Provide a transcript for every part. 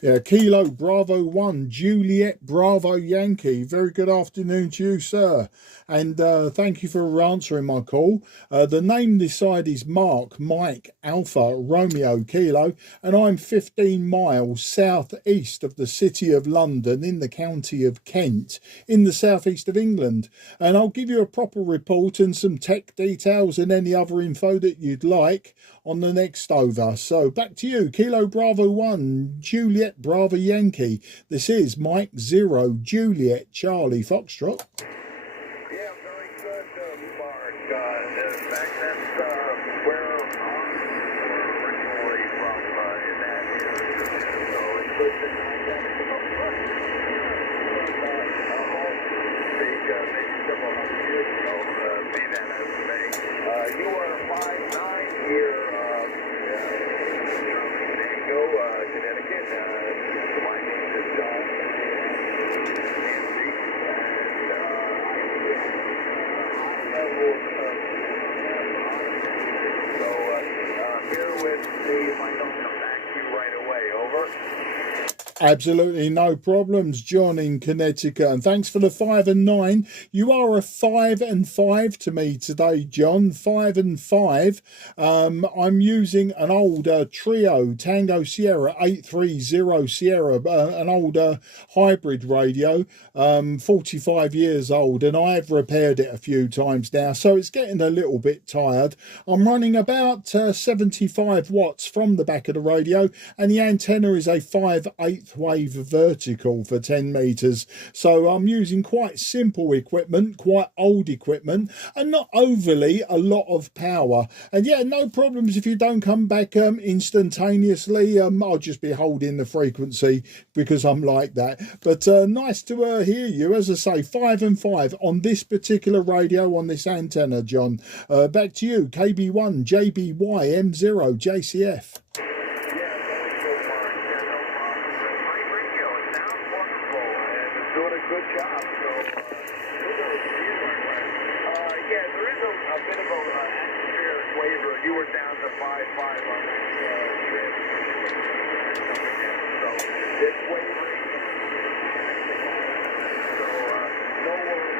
Yeah, Kilo Bravo 1, Juliet Bravo Yankee. Very good afternoon to you, sir. And thank you for answering my call. The name this side is Mark, Mike, Alpha, Romeo, Kilo, and I'm 15 miles southeast of the city of London in the county of Kent in the southeast of England. And I'll give you a proper report and some tech details and any other info that you'd like on the next over. So back to you, Kilo Bravo 1, Juliet Bravo Yankee. This is Mike 0, Juliet Charlie Foxtrot. Yeah, very good, Mark. In fact, that's where I'm originally from, in that area. So it's good to find that maybe several hundred years ago, be that as it may. You are a 5'9" here, San Diego, Connecticut. My name is Nancy, so bear with me if I don't come back to you right away. Over. Absolutely no problems, John in Connecticut. And thanks for the 5 and 9. You are a 5 and 5 to me today, John. 5 and 5. I'm using an old Trio Tango Sierra 830 Sierra, an old hybrid radio, 45 years old, and I've repaired it a few times now, so it's getting a little bit tired. I'm running about 75 watts from the back of the radio, and the antenna is a 5/8 wave vertical for 10 meters. So I'm using quite simple equipment, quite old equipment, and not overly a lot of power. And yeah, no problems if you don't come back instantaneously. I'll just be holding the frequency because I'm like that. But nice to hear you. As I say, 5 and 5 on this particular radio, on this antenna, John. Back to you, KB1, JBY, M0, JCF. Doing a good job. So, yeah, there is a bit of a atmospheric waiver. You were down to 5.5 on that trip. So it's wavering. So no worries.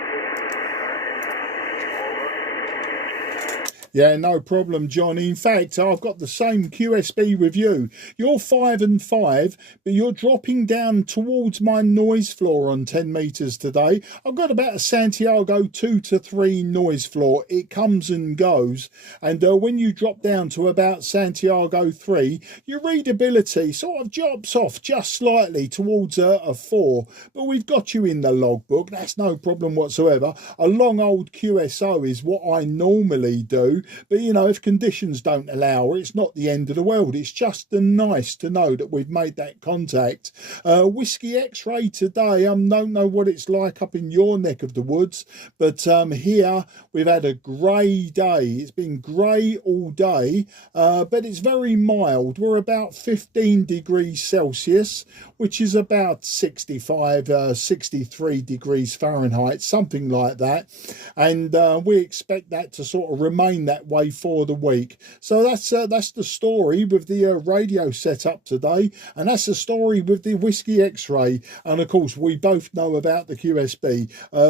Yeah, no problem, John. In fact, I've got the same QSB with you. You're 5 and 5, but you're dropping down towards my noise floor on 10 meters today. I've got about a Santiago 2 to 3 noise floor. It comes and goes. And when you drop down to about Santiago 3, your readability sort of drops off just slightly towards a 4. But we've got you in the logbook. That's no problem whatsoever. A long old QSO is what I normally do. But, you know, if conditions don't allow it, it's not the end of the world. It's just nice to know that we've made that contact. Whiskey X-ray today, don't know what it's like up in your neck of the woods, but here we've had a grey day. It's been grey all day, but it's very mild. We're about 15 degrees Celsius, which is about 65, 63 degrees Fahrenheit, something like that. And we expect that to sort of remain that way for the week. So that's the story with the radio setup today, and that's the story with the Whiskey X-ray, and of course we both know about the QSB.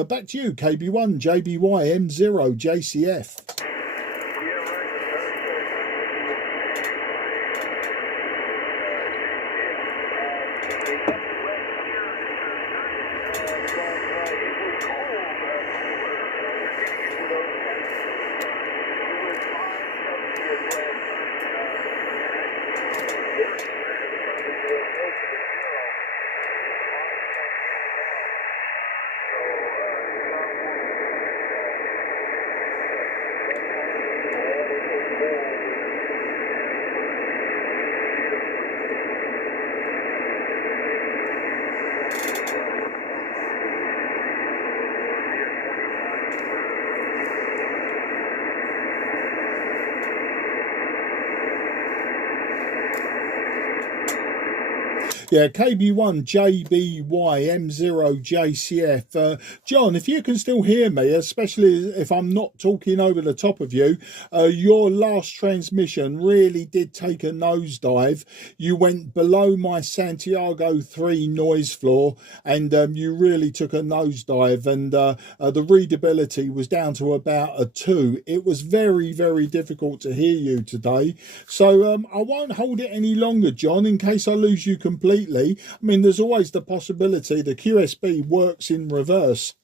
Back to you, KB1, JBY, M0, JCF. Yeah, KB1JBYM0JCF. John, if you can still hear me, especially if I'm not talking over the top of you, your last transmission really did take a nosedive. You went below my Santiago 3 noise floor, and you really took a nosedive, and the readability was down to about a 2. It was very, very difficult to hear you today. So I won't hold it any longer, John, in case I lose you completely. I mean, there's always the possibility the QSB works in reverse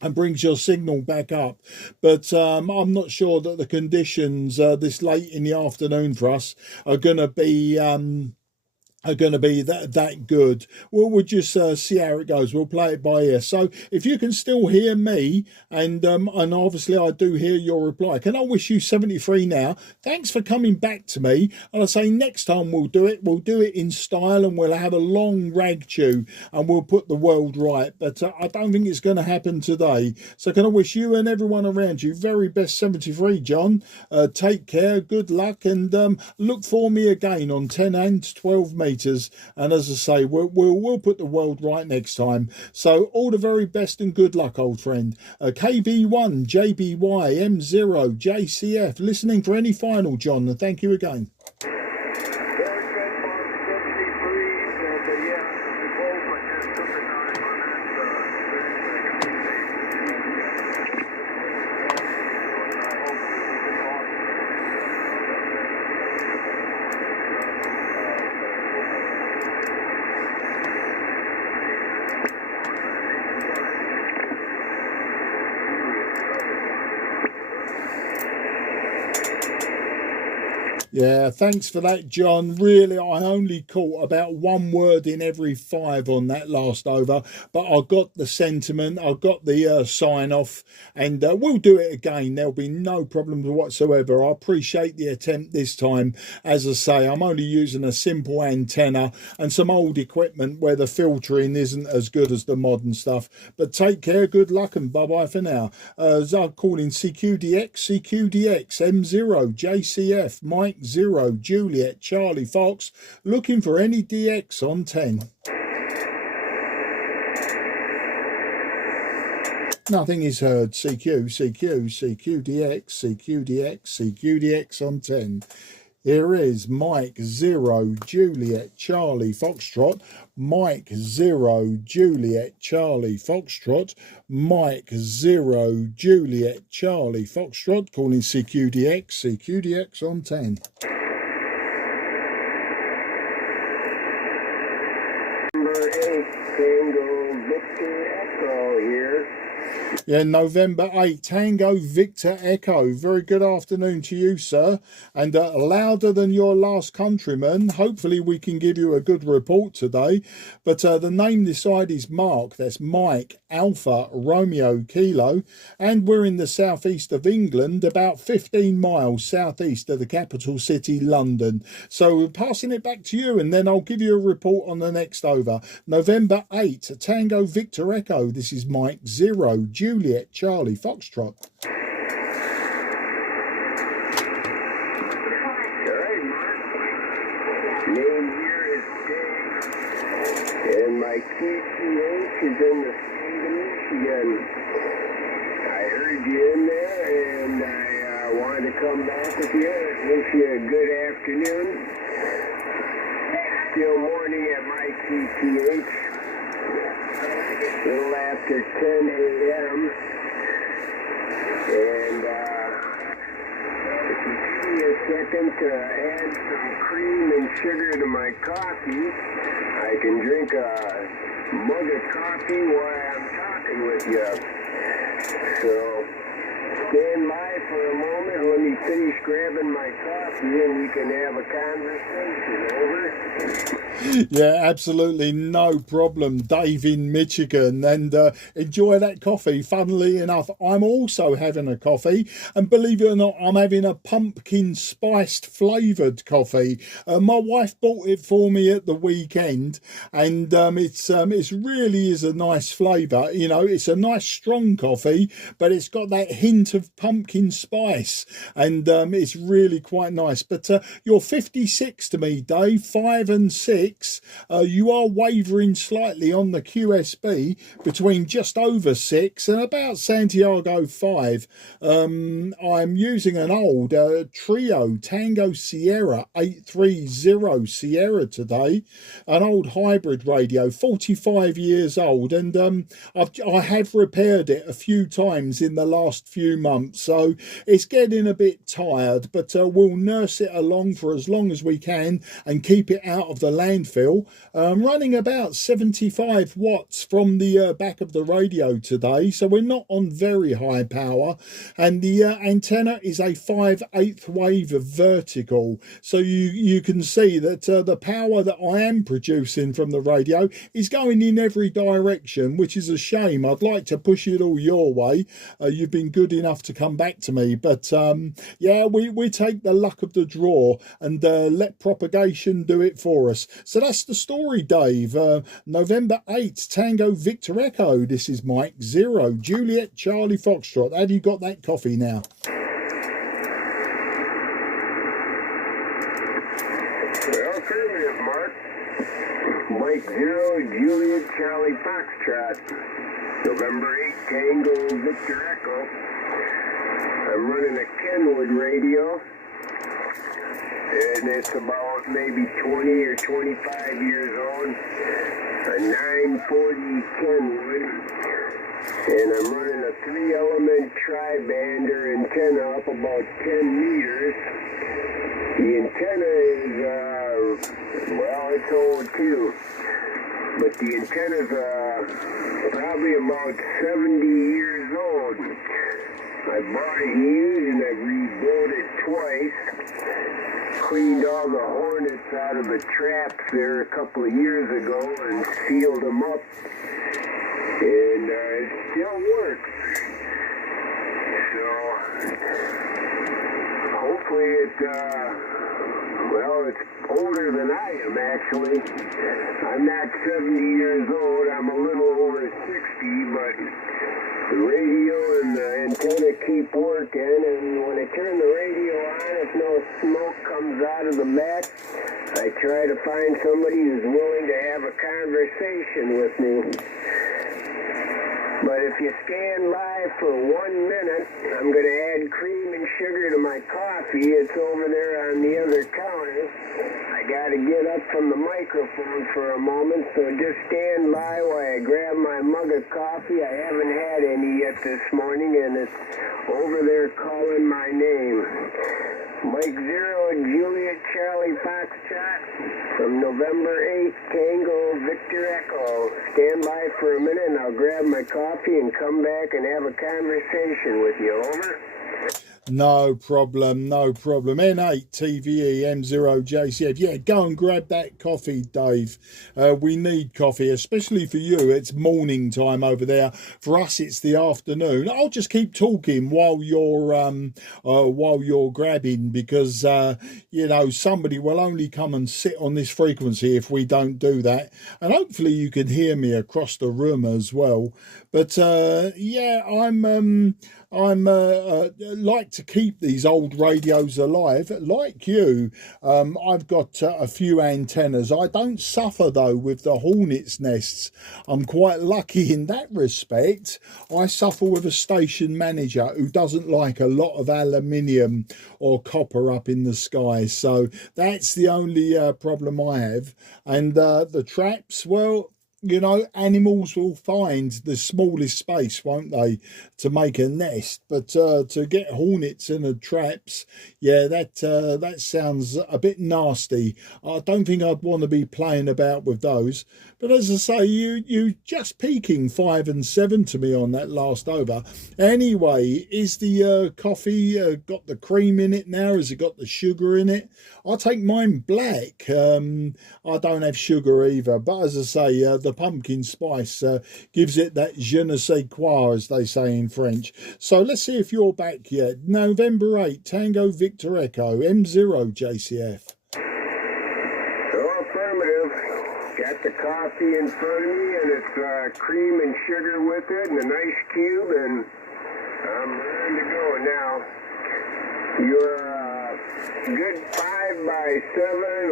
and brings your signal back up, but I'm not sure that the conditions this late in the afternoon for us are going to be that good. We'll just see how it goes. We'll play it by ear. So if you can still hear me, and obviously I do hear your reply, can I wish you 73 now? Thanks for coming back to me. And I say next time we'll do it in style, and we'll have a long rag chew, and we'll put the world right. But I don't think it's going to happen today. So can I wish you and everyone around you very best 73, John. Take care, good luck, and look for me again on 10 and 12 meters. And as I say, we'll put the world right next time. So all the very best and good luck, old friend. KB1JBYM0JCF, listening for any final, John, and thank you again. Yeah, thanks for that, John. Really, I only caught about one word in every 5 on that last over, but I got the sentiment, I got the sign off, and we'll do it again. There'll be no problems whatsoever. I appreciate the attempt this time. As I say, I'm only using a simple antenna and some old equipment where the filtering isn't as good as the modern stuff. But take care, good luck, and bye-bye for now. I'm calling CQDX, M0, JCF, Mike 0, Juliet, Charlie, Fox, looking for any DX on 10. Nothing is heard. CQDX on 10. Here is Mike 0, Juliet, Charlie, Foxtrot, Mike 0, Juliet, Charlie, Foxtrot, Mike 0, Juliet, Charlie, Foxtrot, calling CQDX on 10. Number 8, Tango Victor Echo here. Yeah, November 8, Tango Victor Echo. Very good afternoon to you, sir. And louder than your last countryman. Hopefully we can give you a good report today. But the name this side is Mark. That's Mike, Alpha, Romeo, Kilo. And we're in the southeast of England, about 15 miles southeast of the capital city, London. So we're passing it back to you, and then I'll give you a report on the next over. November 8, Tango Victor Echo. This is Mike 0, Juliet, Charlie, Foxtrot. Alright, Mark. Name here is Dave, and my TS-830S is in the state of Michigan. I heard you in there, and I wanted to come back with you. Wish you a good afternoon. Still morning at my TS-830S. Little after 10 a.m. And if you give me a second to add some cream and sugar to my coffee, I can drink a mug of coffee while I'm talking with you. So stand by for a moment. Let me finish grabbing my coffee and we can have a conversation. Over. Yeah, absolutely no problem, Dave in Michigan, and enjoy that coffee. Funnily enough, I'm also having a coffee, and believe it or not, I'm having a pumpkin spiced flavoured coffee. My wife bought it for me at the weekend, and it's really is a nice flavour. You know, it's a nice strong coffee, but it's got that hint of pumpkin spice, and it's really quite nice. But you're 56 to me, Dave, 5 and 6. You are wavering slightly on the QSB between just over 6 and about Santiago 5. I'm using an old Trio Tango Sierra 830 Sierra today, an old hybrid radio, 45 years old, and I have repaired it a few times in the last few months, so it's getting a bit tired, but we'll nurse it along for as long as we can and keep it out of the landfill. Running about 75 watts from the back of the radio today, so we're not on very high power, and the antenna is a 5/8 wave vertical, so you can see that the power that I am producing from the radio is going in every direction, which is a shame. I'd like to push it all your way. You've been good enough to come back to me, but yeah, we take the luck of the draw and let propagation do it for us. So that's the story, Dave. November 8th, Tango Victor Echo. This is Mike 0 Juliet Charlie Foxtrot. Have you got that coffee now? Well, affirmative, Mark. Mike 0 Juliet Charlie Foxtrot. November 8th, Tango Victor Echo. I'm running a Kenwood radio, and it's about maybe 20 or 25 years old. A 940 Kenwood, and I'm running a 3-element tri-bander antenna up about 10 meters. The antenna is, well, it's old too, but the antenna's probably about 70 years old. I bought it used and I rebuilt it twice. Cleaned all the hornets out of the traps there a couple of years ago and sealed them up. And it still works. So hopefully well, it's older than I am actually. I'm not 70 years old, I'm a little over 60, but the radio and the antenna keep working, and when I turn the radio on, if no smoke comes out of the back, I try to find somebody who's willing to have a conversation with me. But if you stand by for 1 minute, I'm going to add cream and sugar to my coffee. It's over there on the other counter. I got to get up from the microphone for a moment, so just stand by while I grab my mug of coffee. I haven't had any yet this morning, and it's over there calling my name. Mike 0 Juliet Charlie Foxtrot from November 8th, Tango Victor Echo. Stand by for a minute and I'll grab my coffee and come back and have a conversation with you. Over. No problem, no problem. N8 TVE M0 JCF. Yeah, go and grab that coffee, Dave. We need coffee, especially for you. It's morning time over there. For us, it's the afternoon. I'll just keep talking while you're grabbing, because you know, somebody will only come and sit on this frequency if we don't do that. And hopefully you can hear me across the room as well. But yeah, I'm like to keep these old radios alive. Like you, I've got a few antennas. I don't suffer though with the hornets' nests. I'm quite lucky in that respect. I suffer with a station manager who doesn't like a lot of aluminium or copper up in the sky, so that's the only problem I have. And the traps, well, you know, animals will find the smallest space, won't they, to make a nest? But to get hornets in the traps, yeah, that sounds a bit nasty. I don't think I'd want to be playing about with those. But as I say, you just peaking 5 and 7 to me on that last over. Anyway, is the coffee got the cream in it now? Has it got the sugar in it? I'll take mine black. I don't have sugar either. But as I say, the pumpkin spice gives it that je ne sais quoi, as they say in French. So let's see if you're back yet. November 8, Tango Victor Echo, M0 JCF. Got the coffee in front of me, and it's cream and sugar with it, and an ice cube, and I'm ready to go now. You're good 5x7, a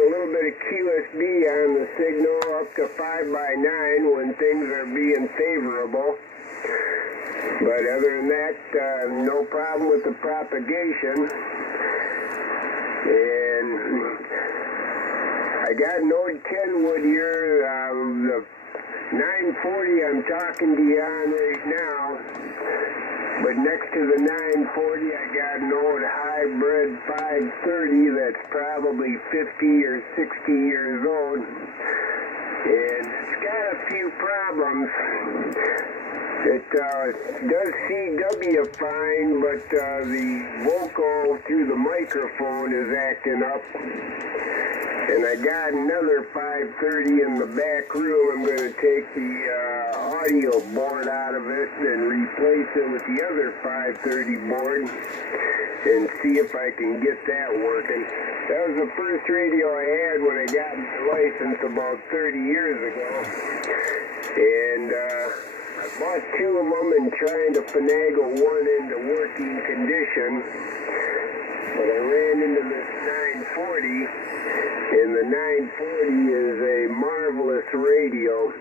little bit of QSB on the signal, up to 5x9 when things are being favorable. But other than that, no problem with the propagation. And I got an old Kenwood here, the 940 I'm talking to you on right now. But next to the 940, I got an old hybrid 530 that's probably 50 or 60 years old. And it's got a few problems. It does CW fine, but the vocal through the microphone is acting up. And I got another 530 in the back room. I'm going to take the audio board out of it and replace it with the other 530 board and see if I can get that working. That was the first radio I had when I got my license about 30 years ago. And I bought two of them and trying to finagle one into working condition. But I ran into this 940, and the 940 is a marvelous radio.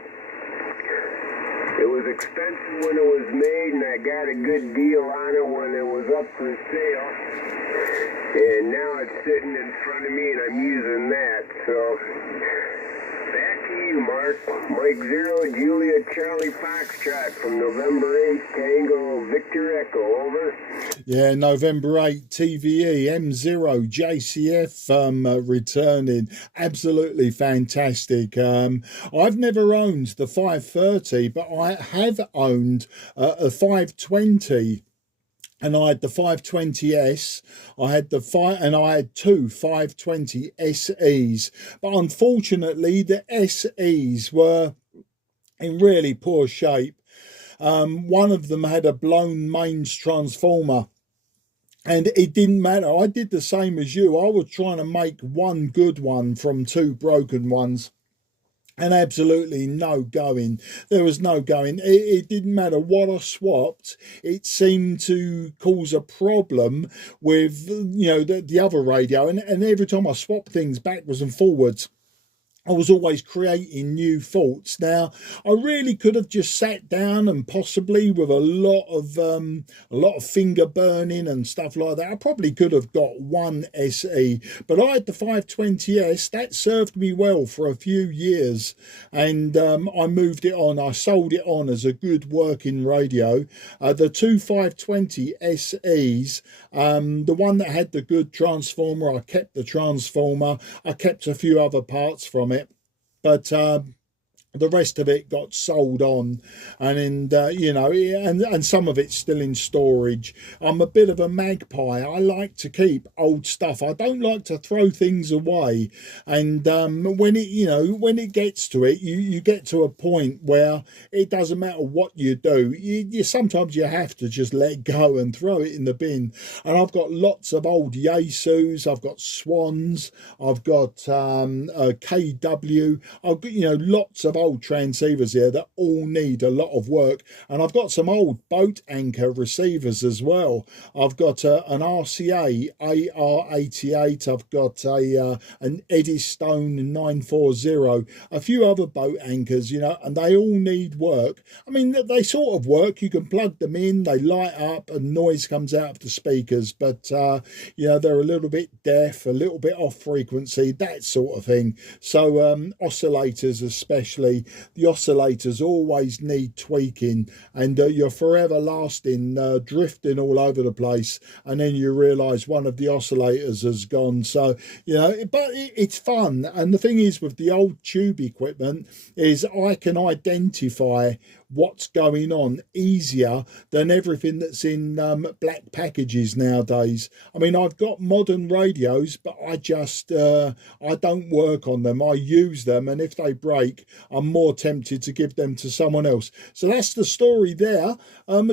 It was expensive when it was made, and I got a good deal on it when it was up for sale. And now it's sitting in front of me, and I'm using that. So, back to you, Mark. Mike 0, Julia Charlie Foxtrot from November 8th, Tango Victor Echo, over. Yeah, November 8, TVE, M0, JCF returning. Absolutely fantastic. I've never owned the 530, but I have owned a 520. And I had the 520S, I had two 520 SEs. But unfortunately, the SEs were in really poor shape. One of them had a blown mains transformer. And it didn't matter. I did the same as you. I was trying to make one good one from two broken ones. And absolutely no going. There was no going. It didn't matter what I swapped. It seemed to cause a problem with, the other radio. And every time I swapped things backwards and forwards, I was always creating new faults. Now, I really could have just sat down and possibly with a lot of finger burning and stuff like that, I probably could have got one SE. But I had the 520S. That served me well for a few years, and I moved it on. I sold it on as a good working radio. The two 520 SEs, the one that had the good transformer, I kept the transformer. I kept a few other parts from it. But the rest of it got sold on, and and some of it's still in storage. I'm a bit of a magpie. I like to keep old stuff. I don't like to throw things away. And when it gets to it, you get to a point where it doesn't matter what you do. You sometimes you have to just let go and throw it in the bin. And I've got lots of old Yaesus. I've got Swans. I've got KW. I've got lots of old transceivers here that all need a lot of work, and I've got some old boat anchor receivers as well. I've got an RCA AR88, I've got an Eddystone 940, a few other boat anchors, and they all need work. I mean, they sort of work. You can plug them in, they light up and noise comes out of the speakers, but they're a little bit deaf, a little bit off frequency, that sort of thing. So oscillators especially, the oscillators always need tweaking, and you're forever lasting drifting all over the place, and then you realize one of the oscillators has gone. So but it's fun. And the thing is with the old tube equipment is I can identify what's going on easier than everything that's in black packages nowadays. I mean, I've got modern radios, but I just I don't work on them. I use them, and if they break, I'm more tempted to give them to someone else. So that's the story there.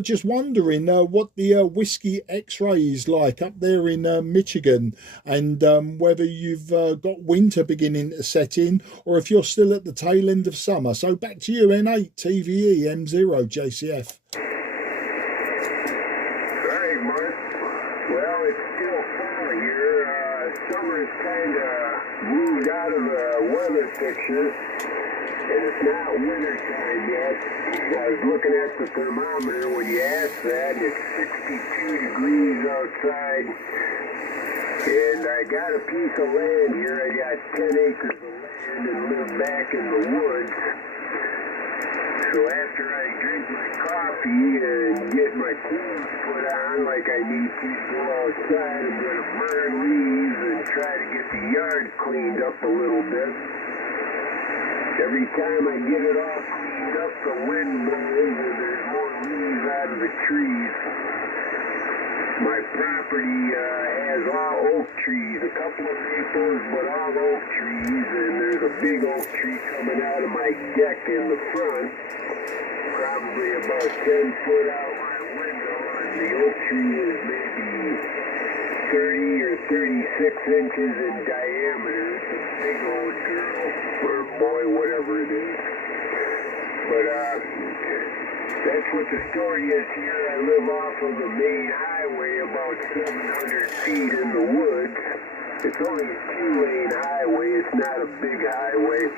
Just wondering what the whiskey X-ray is like up there in Michigan, and whether you've got winter beginning to set in, or if you're still at the tail end of summer. So back to you, N8 TVE M0 JCF. All right, Mark. Well, it's still just kind of moved out of the weather picture, and it's not winter time yet. I was looking at the thermometer when you asked that, and it's 62 degrees outside. And I got a piece of land here. I got 10 acres of land and live back in the woods. So after I drink my coffee and get my clothes put on like I need to go outside, I'm going to burn leaves and try to get the yard cleaned up a little bit. Every time I get it all cleaned up, the wind blows and there's more leaves out of the trees. My property has all oak trees, a couple of maples, but all oak trees, and there's a big oak tree coming out of my deck in the front, probably about 10 foot out my window, and the oak tree is maybe 30 or 36 inches in diameter. It's a big old girl, or boy, whatever it is. But that's what the story is here. I live off of the main highway, about 700 feet in the woods. It's only a 2-lane highway. It's not a big highway.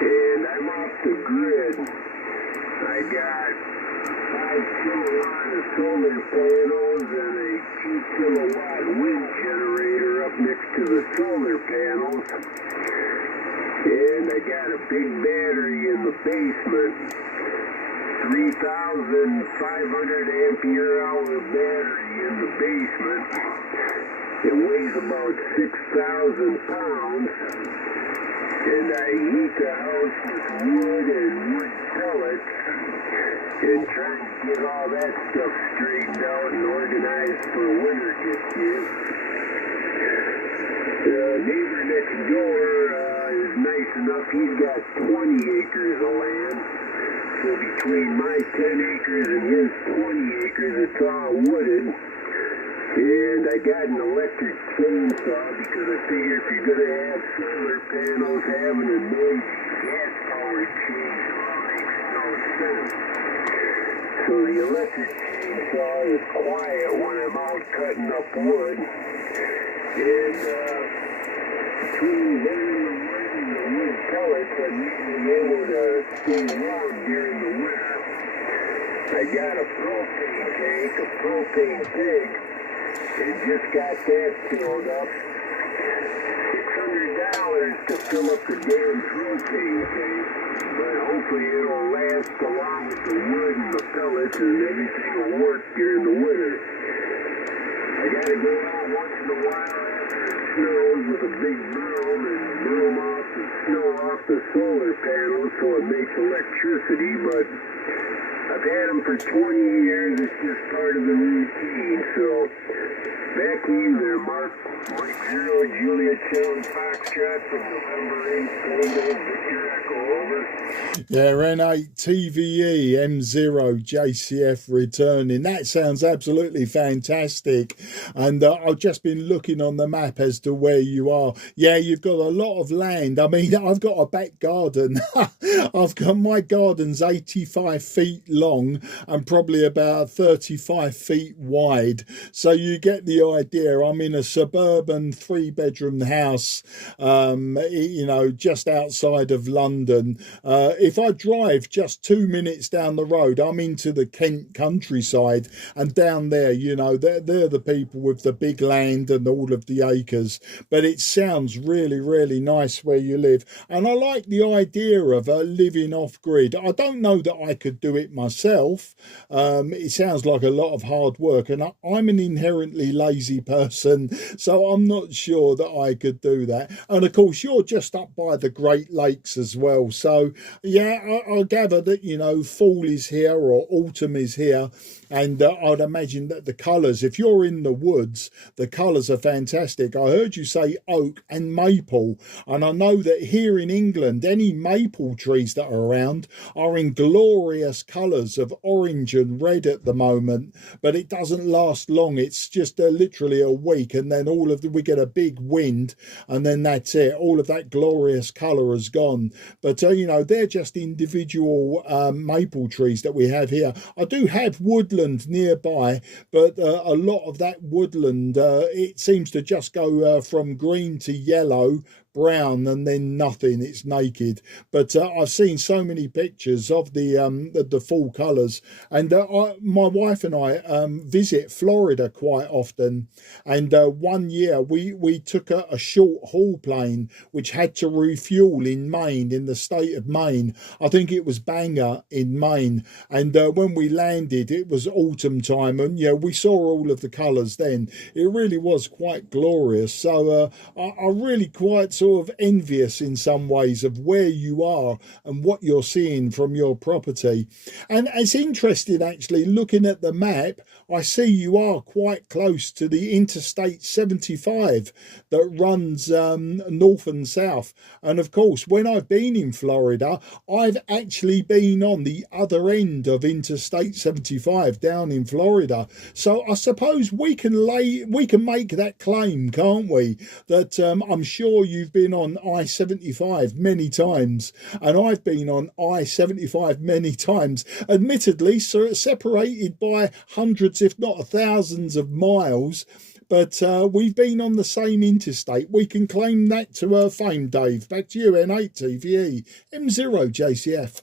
And I'm off the grid. I got 5 kilowatt of solar panels and a 2 kilowatt wind generator up next to the solar panels. And I got a big battery in the basement. 3,500 ampere hour battery in the basement. It weighs about 6,000 pounds. And I heat the house with wood and wood pellets. And trying to get all that stuff straightened out and organized for winter gets here. The neighbor next door is nice enough. He's got 20 acres of land. So between my 10 acres and his 20 acres, it's all wooded. And I got an electric chainsaw because I figure if you're going to have solar panels, having a noisy gas-powered chainsaw makes no sense. So the electric chainsaw is quiet when I'm out cutting up wood. And between burning the wood and the wood pellets, I'm usually able to stay warm during the winter. I got a propane tank, a propane pig, and just got that filled up. $600 to fill up the damn propane tank, but hopefully it'll last along with the wood and the pellets and everything will work during the winter. I gotta go out once in a while after it snows with a big broom and broom off the snow off the solar panels so it makes electricity, but I've had them for 20 years. It's just part of the routine. So back to you there, Mark. Mike 0 Juliet Charlie Foxtrot from November 8th, Victor Echo, over. Yeah, N8 TVE M0 JCF returning. That sounds absolutely fantastic. And I've just been looking on the map as to where you are. Yeah, you've got a lot of land. I mean, I've got a back garden. I've got my garden's 85 feet long and probably about 35 feet wide. So you get the idea. I'm in a suburban 3-bedroom house, you know, just outside of London. If I drive just 2 minutes down the road, I'm into the Kent countryside, and down there, you know, they're the people with the big land and all of the acres. But it sounds really, really nice where you live. And I like the idea of living off grid. I don't know that I could do it myself. It sounds like a lot of hard work, and I'm an inherently lazy person, so I'm not sure that I could do that. And of course, you're just up by the Great Lakes as well. So yeah, I gather that, you know, fall is here or autumn is here. And I'd imagine that the colours, if you're in the woods, the colours are fantastic. I heard you say oak and maple, and I know know that here in England, any maple trees that are around are in glorious colours of orange and red at the moment, but it doesn't last long. It's just literally a week, and then we get a big wind, and then that's it. All of that glorious colour has gone. But you know, they're just individual maple trees that we have here. I do have woodland nearby, but a lot of that woodland, it seems to just go from green to yellow, brown, and then nothing. It's naked. But I've seen so many pictures of the full colours, and my wife and I visit Florida quite often. And one year we took a short haul plane which had to refuel in Maine, in the state of Maine. I think it was Bangor in Maine. And when we landed, it was autumn time, and yeah, we saw all of the colours then. It really was quite glorious. So I'm really quite sort of envious in some ways of where you are and what you're seeing from your property. And it's interesting, actually, looking at the map, I see you are quite close to the Interstate 75 that runs north and south. And of course, when I've been in Florida, I've actually been on the other end of Interstate 75 down in Florida. So I suppose we can make that claim, can't we? That I'm sure you've been on I-75 many times, and I've been on I-75 many times, admittedly separated by hundreds if not thousands of miles, but we've been on the same interstate. We can claim that to our fame, Dave. Back to you, N8TVE M0JCF.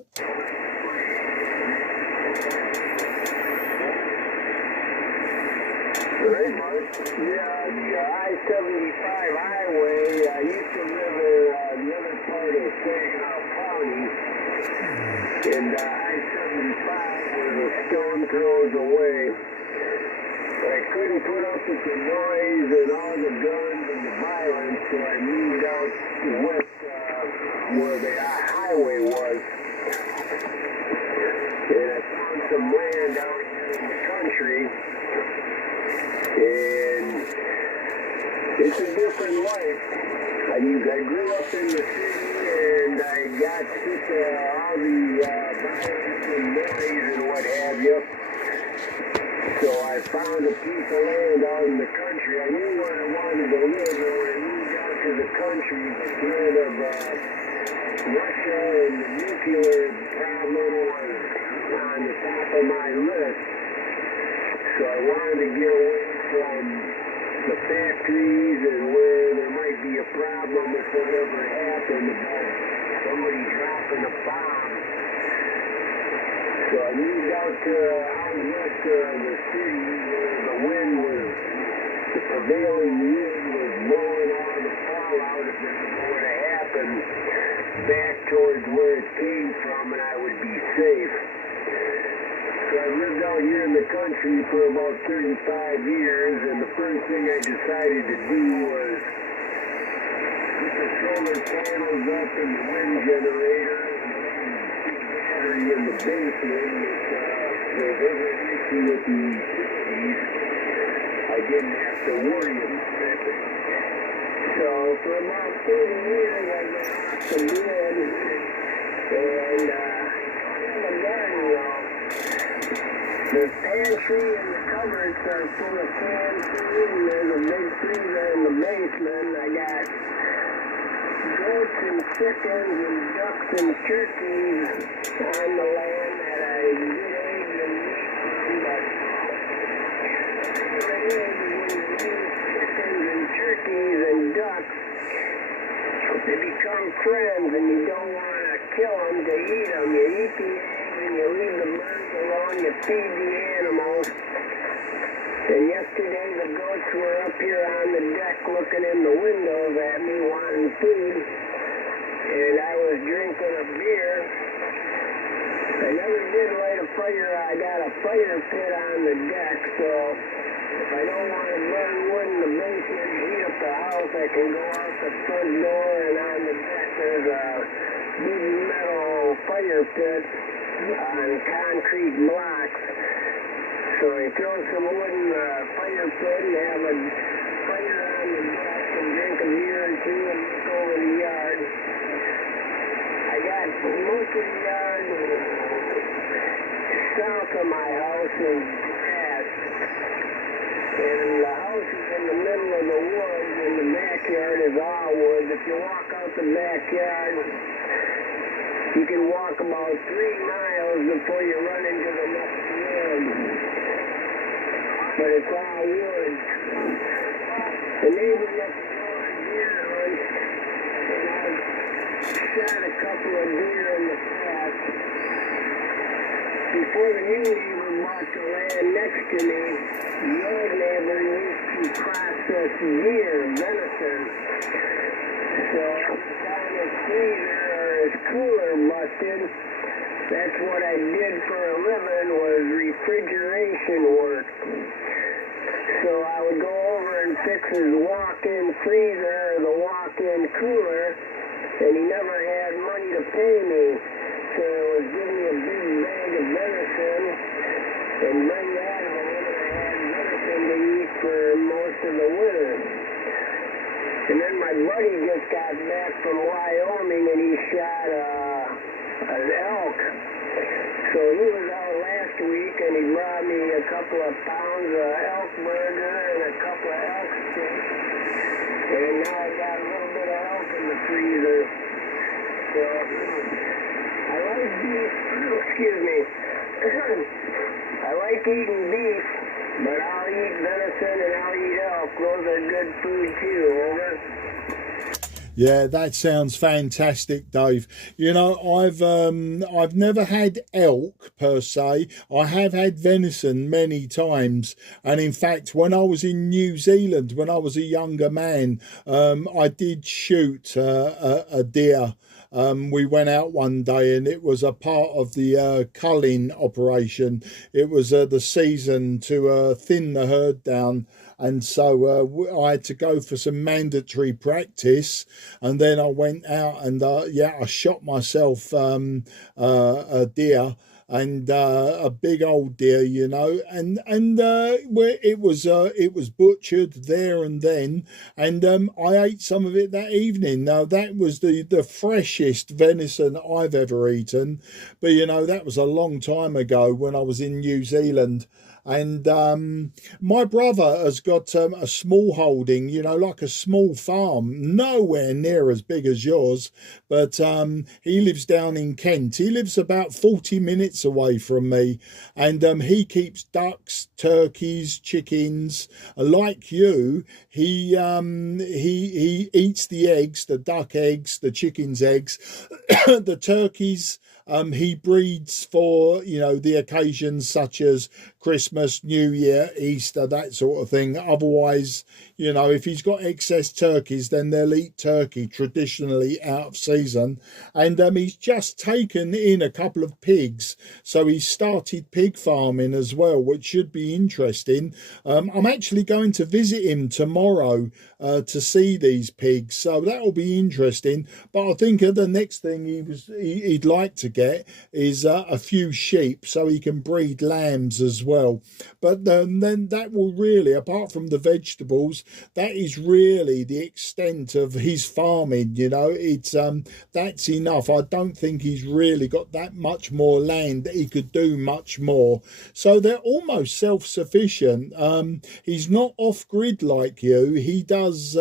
Yeah, the I-75 highway, I used to live in the other part of Saginaw County, and I-75 was a stone throws away. But I couldn't put up with the noise and all the guns and the violence, so I moved out west where the highway was. And I found some land out here in the country. And it's a different life. I grew up in the city, and I got sick of all the violence and noise and what have you. So I found a piece of land out in the country. I knew where I wanted to live, and when I moved out to the country, the threat of Russia and the nuclear problem was on the top of my list. So I wanted to get away from the factories and where there might be a problem if whatever happened about somebody dropping a bomb. So I moved out west of the city where the wind was, the prevailing wind was blowing all the fallout if it were to happen back towards where it came from, and I would be safe. So I lived out here in the country for about 35 years, and the first thing I decided to do was put the solar panels up and the wind generator and the big battery in the basement. If there's ever an issue with the utilities, I didn't have to worry about it. So for about 30 years I got off the grid, and I have a garden. The pantry and the cupboards are full of canned food, and there's a big freezer in the basement. I got goats and chickens and ducks and turkeys on the land that I get eggs and meat from, but the thing is, when you use chickens and turkeys and ducks, they become friends, and you don't want to kill them to eat them. You eat the eggs and you leave the birds alone, you feed the animals. And yesterday the goats were up here on the deck looking in the windows at me wanting food. And I was drinking a beer. I never did light a fire. I got a fire pit on the deck, so if I don't want to burn wood in the basement and heat up the house, I can go out the front door, and on the deck there's a big metal fire pit on concrete blocks. So you throw some wood in the fire pit and have a fire on the deck and drink a beer or two and look over the yard. of grass. And the house is in the middle of the woods, and the backyard is all woods. If you walk out the backyard, you can walk about 3 miles before you run into the next woods. But it's all woods. The neighbor next door deer hunt, and I've shot a couple of deer in the past. Before the new neighbor bought the land next to me, the old neighbor used to process deer, venison. So every time his freezer or his cooler busted, that's what I did for a living, was refrigeration work. So I would go over and fix his walk-in freezer or the walk-in cooler, and he never had money to pay me. So it would give me a big bag of venison and bring that home, and I had venison to eat for most of the winter. And then my buddy just got back from Wyoming, and he shot an elk. So he was out last week, and he brought me a couple of pounds of elk burger and a couple of elk steaks. And now I got a little bit of elk in the freezer. So I like beef. Excuse me. I like eating beef, but I'll eat venison and I'll eat elk. Those are good food too. Over. Yeah, that sounds fantastic, Dave. You know, I've never had elk per se. I have had venison many times, and in fact, when I was in New Zealand, when I was a younger man, I did shoot a deer. We went out one day, and it was a part of the culling operation. It was the season to thin the herd down. And so I had to go for some mandatory practice, and then I went out and I shot myself a deer, and a big old deer, you know, and where it was butchered there and then, and I ate some of it that evening. Now that was the freshest venison I've ever eaten, but you know, that was a long time ago when I was in New Zealand. And my brother has got a small holding, you know, like a small farm, nowhere near as big as yours, but he lives down in Kent. He lives about 40 minutes away from me, and he keeps ducks, turkeys, chickens. Like you, he eats the eggs, the duck eggs, the chicken's eggs, the turkeys. He breeds for, you know, the occasions such as Christmas, New Year, Easter, that sort of thing. Otherwise, you know, if he's got excess turkeys, then they'll eat turkey, traditionally out of season. And he's just taken in a couple of pigs. So he started pig farming as well, which should be interesting. I'm actually going to visit him tomorrow to see these pigs. So that'll be interesting. But I think the next thing he'd like to get is a few sheep so he can breed lambs as well. But then that will really, apart from the vegetables, that is really the extent of his farming. You know, it's that's enough. I don't think he's really got that much more land that he could do much more. So they're almost self-sufficient. He's not off grid like you. He does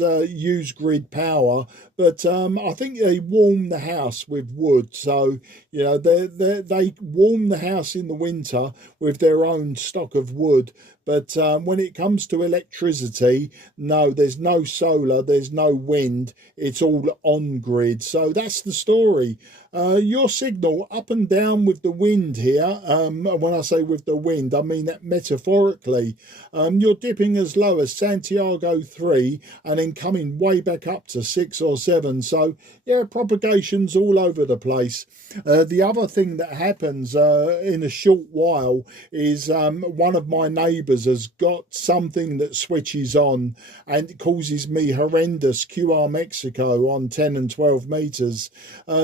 use grid power, but I think they warm the house with wood. So you know, they warm the house in the winter with their own stock of wood. But when it comes to electricity, no, there's no solar, there's no wind, it's all on grid. So that's the story. Your signal up and down with the wind here. When I say with the wind, I mean that metaphorically. You're dipping as low as Santiago 3 and then coming way back up to 6 or 7. So yeah, propagation's all over the place. The other thing that happens in a short while is one of my neighbours has got something that switches on and it causes me horrendous QR Mexico on 10 and 12 meters.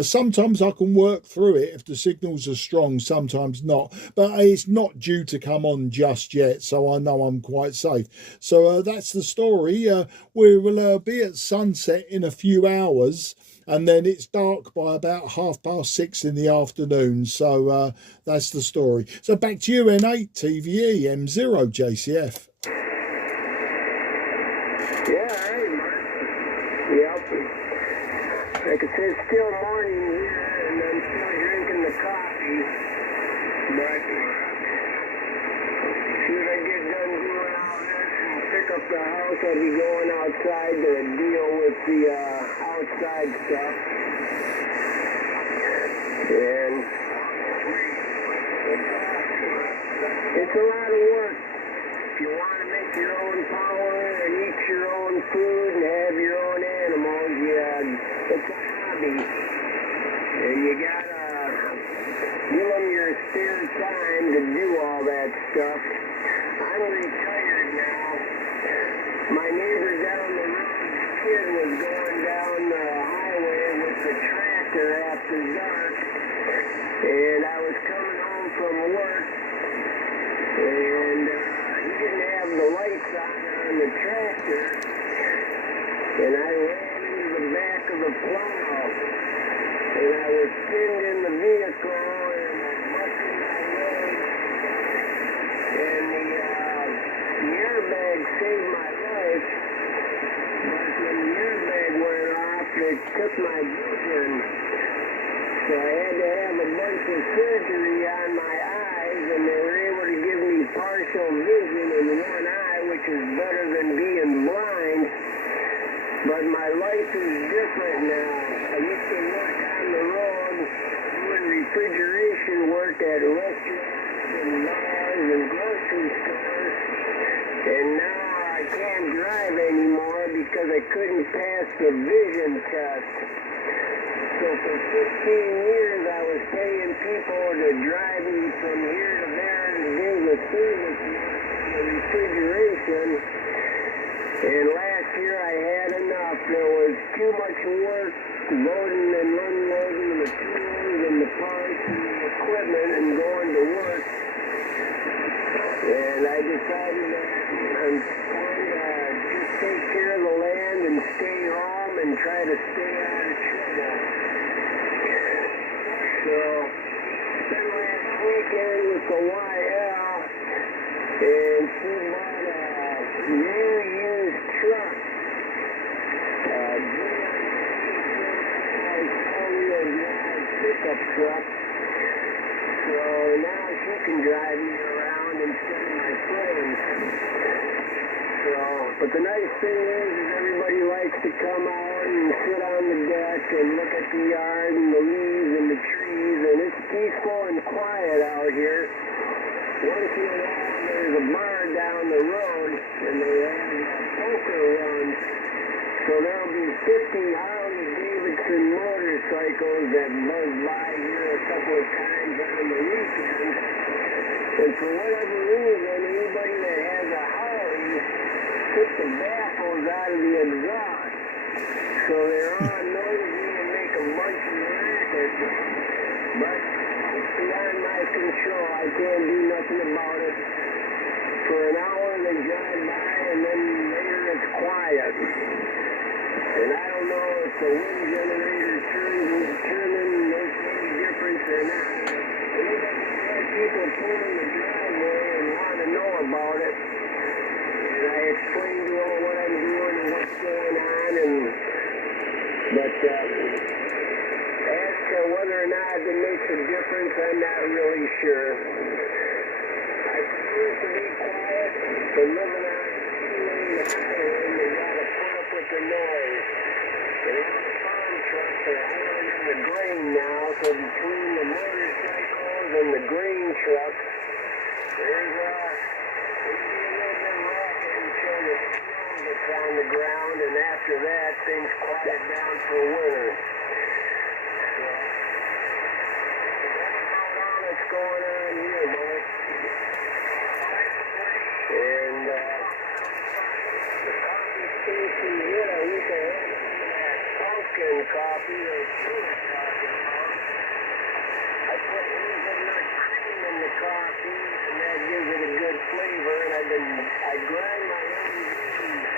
Sometimes I can work through it if the signals are strong, sometimes not, but it's not due to come on just yet, so I know I'm quite safe. So that's the story. We will be at sunset in a few hours. and then it's dark by about 6:30 in the afternoon. So that's the story. So back to you, N8 TVE M0 JCF. Yeah, all right, Mark. Yep. Like I said, it's still morning here, and I'm still drinking the coffee. But as soon as I get done doing all this and pick up the house, I'll be going outside to deal with the outside stuff. And it's a lot of work. If you want to make your own power and eat your own food and have your own animals, it's a hobby. And you gotta give them your spare time to do all that stuff. I'm retired now. My neighbor down the road's kid was going down the highway with the tractor after dark, and I was coming home from work, and he didn't have the lights on the tractor, and I ran into the back of the plow, and I was pinned in the vehicle, and I busted my leg, and the airbag saved my life, but when the airbag went off, it took my vision, so I had to have a bunch of surgery on my eyes, and they were able to give me partial vision in one eye, which is better than being blind. But my life is different now. I used to work on the road, doing refrigeration work at restaurants and bars and grocery stores, and now I can't drive anymore because I couldn't pass the vision test. So for 15 years I was paying people to drive me from here to there to do the service work on the refrigeration. And last year I had enough. There was too much work loading and unloading the tools and the parts and the equipment and going to work. And I decided that I'm going to just take care of the land and stay home and try to stay out of trouble. So, spent last weekend with the YL, and she bought a new used truck. Pickup truck. So now she can drive me around instead of my friends. So, but the nice thing is everybody likes to come out and sit on the deck and look at the yard and the leaves and the trees, and it's peaceful and quiet out here. Once in a while there's a bar down the road and they have poker runs. So there'll be 50 Harley Davidson motorcycles that buzz by here a couple of times on the weekend. And for whatever reason, anybody that has a Harley took the baffles out of the exhaust. So they're all noisy and make a bunch of racket. But it's beyond my control. I can't do nothing about it. For an hour they drive by and then later it's quiet. And I don't know if the wind generator turning makes any difference or not. People pull in the driveway and want to know about it. And I explain to them what I'm doing and what's going on. But as to whether or not it makes a difference, I'm not really sure. I prefer it to be quiet, but living on the highway, you gotta put up with the noise. And all the farm trucks are hauling in the grain now, so between the motorcycles and the grain trucks, there's a little bit of racket until the snow gets on the ground, and after that, things quiet down for winter. So, that's about all that's going on here, Mike. And, the coffee station here, I wish I had some of that pumpkin coffee or sugar coffee. I put hazelnut cream in the coffee, and that gives it a good flavor, and I grind my own beans.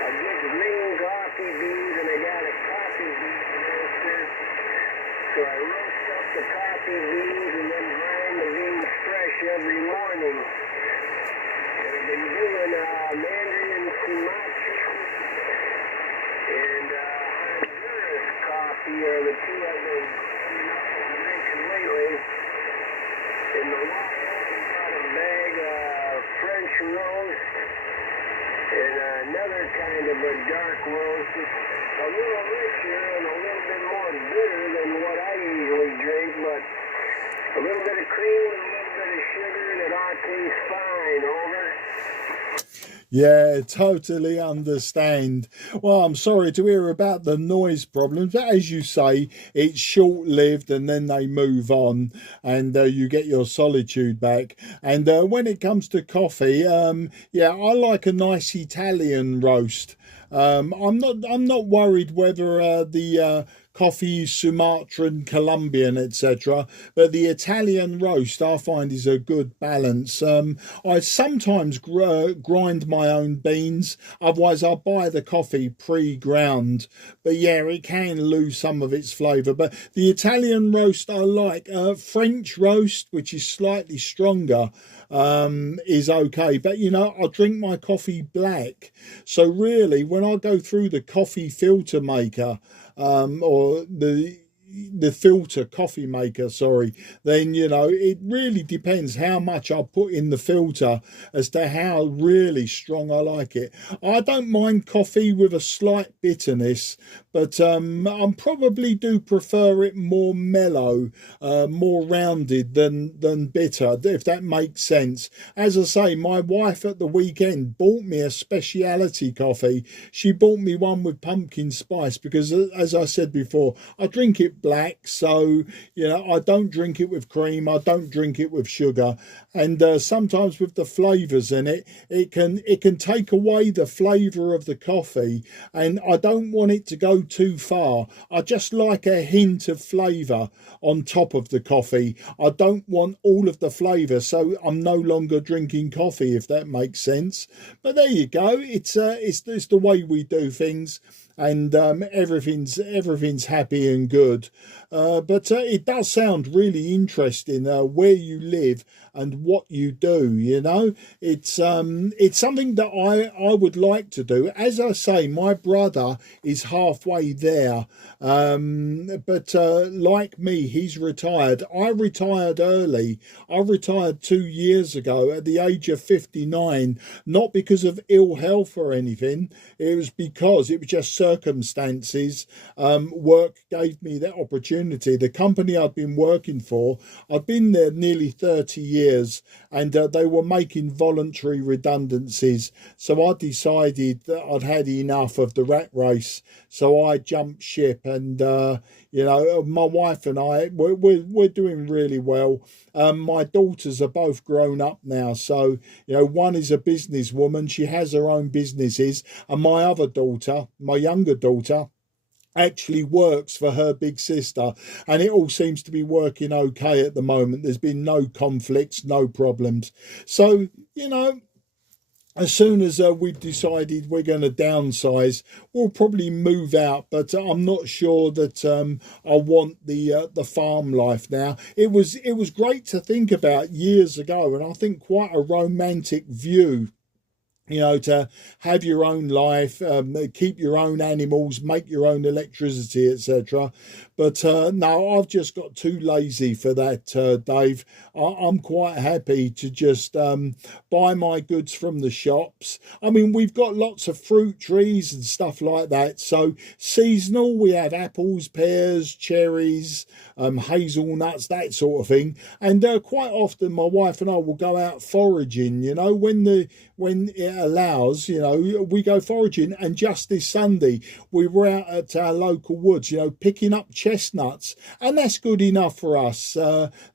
I get green coffee beans, and I got a coffee bean beans and then grind the beans fresh every morning. And I've been doing Mandarin and Sumatra and Honduras coffee are the two I've been drinking lately. In the wild, I got a bag of French roast and another kind of a dark roast. It's a little richer and a little bit more bitter than what I usually drink, but a little bit of cream and a little bit of sugar and it all tastes fine. Over. Yeah, totally understand. Well, I'm sorry to hear about the noise problems, but as you say, it's short-lived and then they move on and you get your solitude back. And when it comes to coffee, yeah, I like a nice Italian roast. I'm not worried whether the coffee is Sumatran, Colombian, etc. But the Italian roast I find is a good balance. I sometimes grind my own beans, otherwise I buy the coffee pre-ground. But yeah, it can lose some of its flavour. But the Italian roast I like. French roast, which is slightly stronger, is okay. But you know, I drink my coffee black. So really, when I go through the coffee filter maker, or the filter coffee maker, sorry, then you know it really depends how much I put in the filter as to how really strong I like it. I don't mind coffee with a slight bitterness, but I probably do prefer it more mellow, more rounded than bitter, if that makes sense. As I say, my wife at the weekend bought me a speciality coffee. She bought me one with pumpkin spice because, as I said before, I drink it black, so you know I don't drink it with cream, I don't drink it with sugar, and sometimes with the flavors in it, it can take away the flavor of the coffee, and I don't want it to go too far. I just like a hint of flavor on top of the coffee. I don't want all of the flavor, so I'm no longer drinking coffee, if that makes sense. But there you go, it's the way we do things, and everything's happy and good. But it does sound really interesting where you live and what you do. You know, it's something that I would like to do. As I say, my brother is halfway there, but like me, he's retired. I retired early. I retired 2 years ago at the age of 59, not because of ill health or anything. It was because it was just circumstances. Work gave me that opportunity. The company I'd been working for, I'd been there nearly 30 years, and they were making voluntary redundancies. So I decided that I'd had enough of the rat race. So I jumped ship, and you know, my wife and I, we're doing really well. My daughters are both grown up now, so you know, one is a businesswoman, she has her own businesses, and my other daughter, my younger daughter, actually works for her big sister, and it all seems to be working okay at the moment. There's been no conflicts, no problems. So you know, as soon as we've decided we're going to downsize, we'll probably move out. But I'm not sure that I want the farm life now. It was great to think about years ago, and I think quite a romantic view. You know, to have your own life, keep your own animals, make your own electricity, etc. But no, I've just got too lazy for that, Dave. I'm quite happy to just buy my goods from the shops. I mean, we've got lots of fruit trees and stuff like that. So seasonal, we have apples, pears, cherries, hazelnuts, that sort of thing. And quite often my wife and I will go out foraging, you know, when it allows, you know, we go foraging. And just this Sunday we were out at our local woods, you know, picking up chestnuts, and that's good enough for us.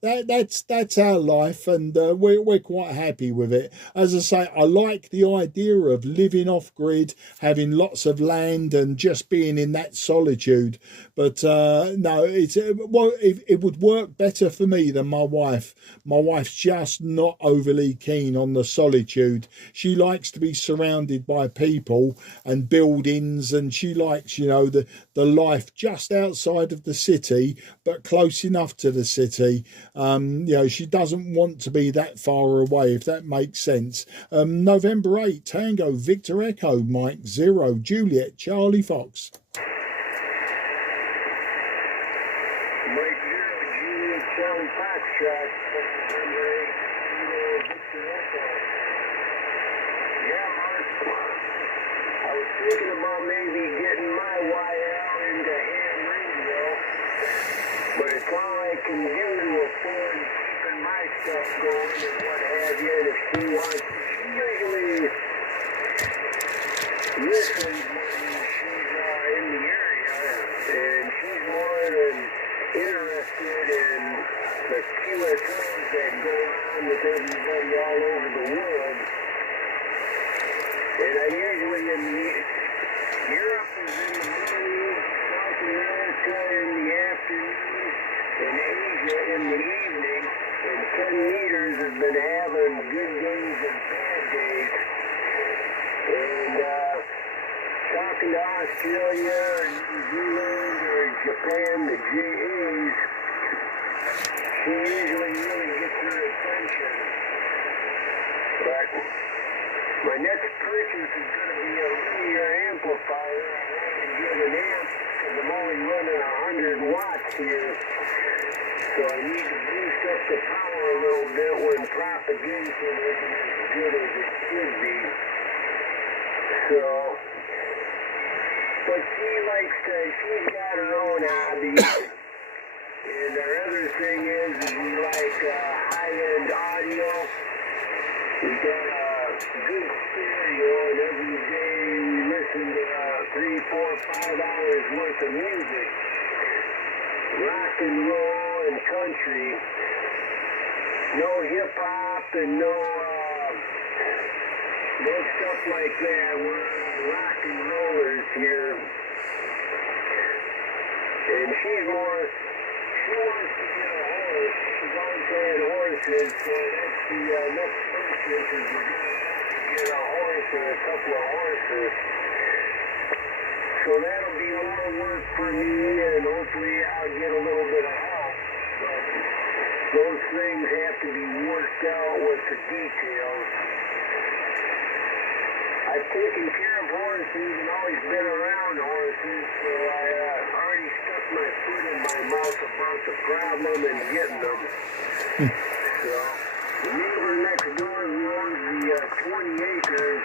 That's our life, and we're quite happy with it. As I say, I like the idea of living off grid, having lots of land and just being in that solitude. But no, it would work better for me than my wife. My wife's just not overly keen on the solitude. She likes to be surrounded by people and buildings, and she likes, you know, the life just outside of the city but close enough to the city. You know, she doesn't want to be that far away, if that makes sense. November 8, Tango Victor Echo Mike 0 Juliet Charlie Fox. Mike 0 Juliet Charlie Foxtrot, November 8, Victor Echo. Yeah, Mark, I was thinking about maybe getting my YL into ham radio, but it's all I can do to afford keeping my stuff going and what have you. And if she wants, she usually listens when she's in the area, and she's more than interested in the QSOs that go on with everybody all over the world. And I usually in Europe is in the morning, South America in the afternoon, and Asia in the evening. And 10 meters have been having good days and bad days. And talking to Australia or New Zealand or Japan, the JAs, she usually really gets her attention. But my next purchase is going to be a linear amplifier. I want to get an amp because I'm only running 100 watts here. So I need to boost up the power a little bit when propagation isn't as good as it should be. So, but she's got her own hobbies. And our other thing is we like high-end audio. We got a good stereo, and every day we listen to 3, 4, 5 hours worth of music. Rock and roll and country. No hip-hop and no stuff like that. We're rock and rollers here. And she wants to get a horse. She's always had horses, so that's the next purchase is we're going to get a horse or a couple of horses. So that'll be more work for me, and hopefully I'll get a little bit of help. But those things have to be worked out with the details. I've taken care of horses and always been around horses, so I already stuck my foot in my mouth about the problem and getting them. So, the neighbor next door who owns the 20 acres,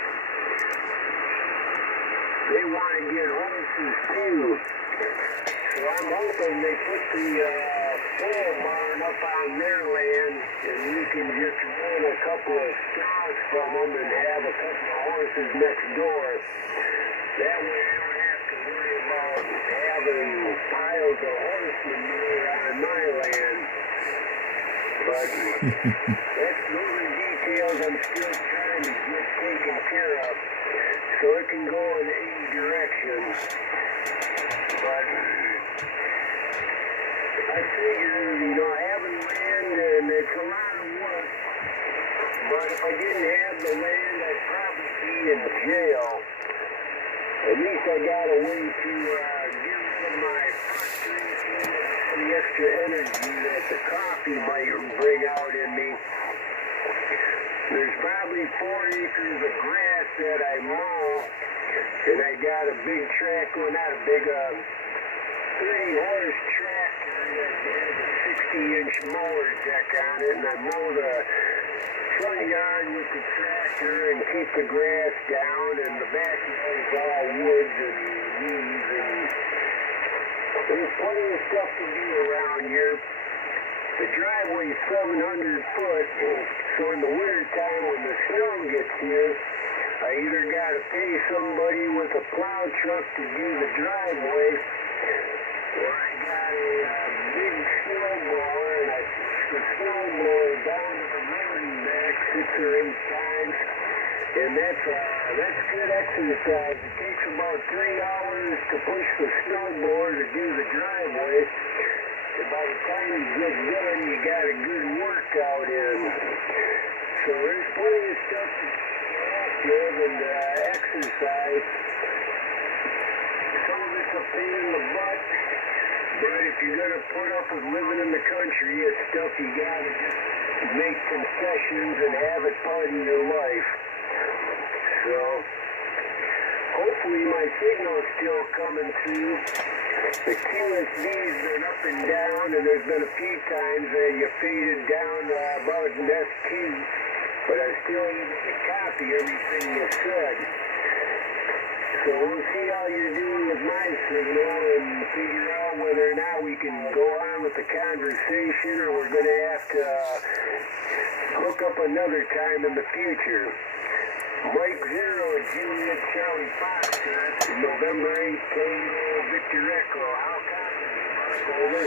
they want to get horses too. So I'm hoping they put the pole barn up on their land, and we can just run a couple of stalls from them and have a couple of horses next door. That way I don't have to worry about having piles of horse manure on my land. But those are details I'm still trying to get taken care of, so it can go in any direction. But I figure, you know, having land, and it's a lot of work, but if I didn't have the land, I'd probably be in jail. At least I got a way to get rid of my frustration and the extra energy that the coffee might bring out in me. There's probably 4 acres of grass that I mow, and I got a big tractor, not a big, 30-horse tractor that has a 60-inch mower deck on it, and I mow the front yard with the tractor and keep the grass down, and the backyard is all woods and weeds, and there's plenty of stuff to do around here. The driveway's 700 foot, so in the winter time when the snow gets here, I either got to pay somebody with a plow truck to do the driveway, or I got a big snow blower, and I push the snow blower down to the road and back 6 or 8 times, and that's good exercise. It takes about 3 hours to push the snow blower to do the driveway. And by the time you get done, you got a good workout in. So there's plenty of stuff to do. active and exercise. Some of it's a pain in the butt, but if you're going to put up with living in the country, it's stuff you got to just make concessions and have it part of your life. So, hopefully my signal's still coming through. The QSB's been up and down, and there's been a few times that you faded down about an S2, but I still able to copy everything you said. So we'll see how you're doing with my signal and figure out whether or not we can go on with the conversation, or we're going to have to hook up another time in the future. Mike 0, Juliet Charlie Foxtrot, November 8th, Tango Victor Echo. How copy, Mark? Over.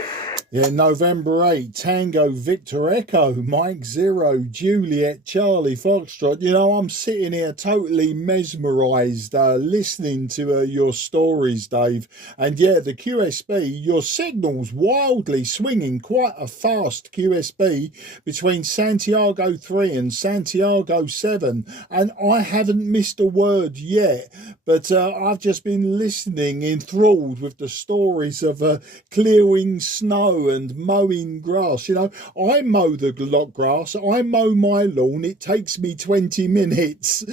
Yeah, November 8, Tango Victor Echo, Mike 0, Juliet Charlie Foxtrot. You know, I'm sitting here totally mesmerised listening to your stories, Dave. And yeah, the QSB, your signal's wildly swinging, quite a fast QSB between Santiago 3 and Santiago 7. And I haven't missed a word yet, but I've just been listening enthralled with the stories of clearing snow and mowing grass. You know, I mow the grass, I mow my lawn, it takes me 20 minutes.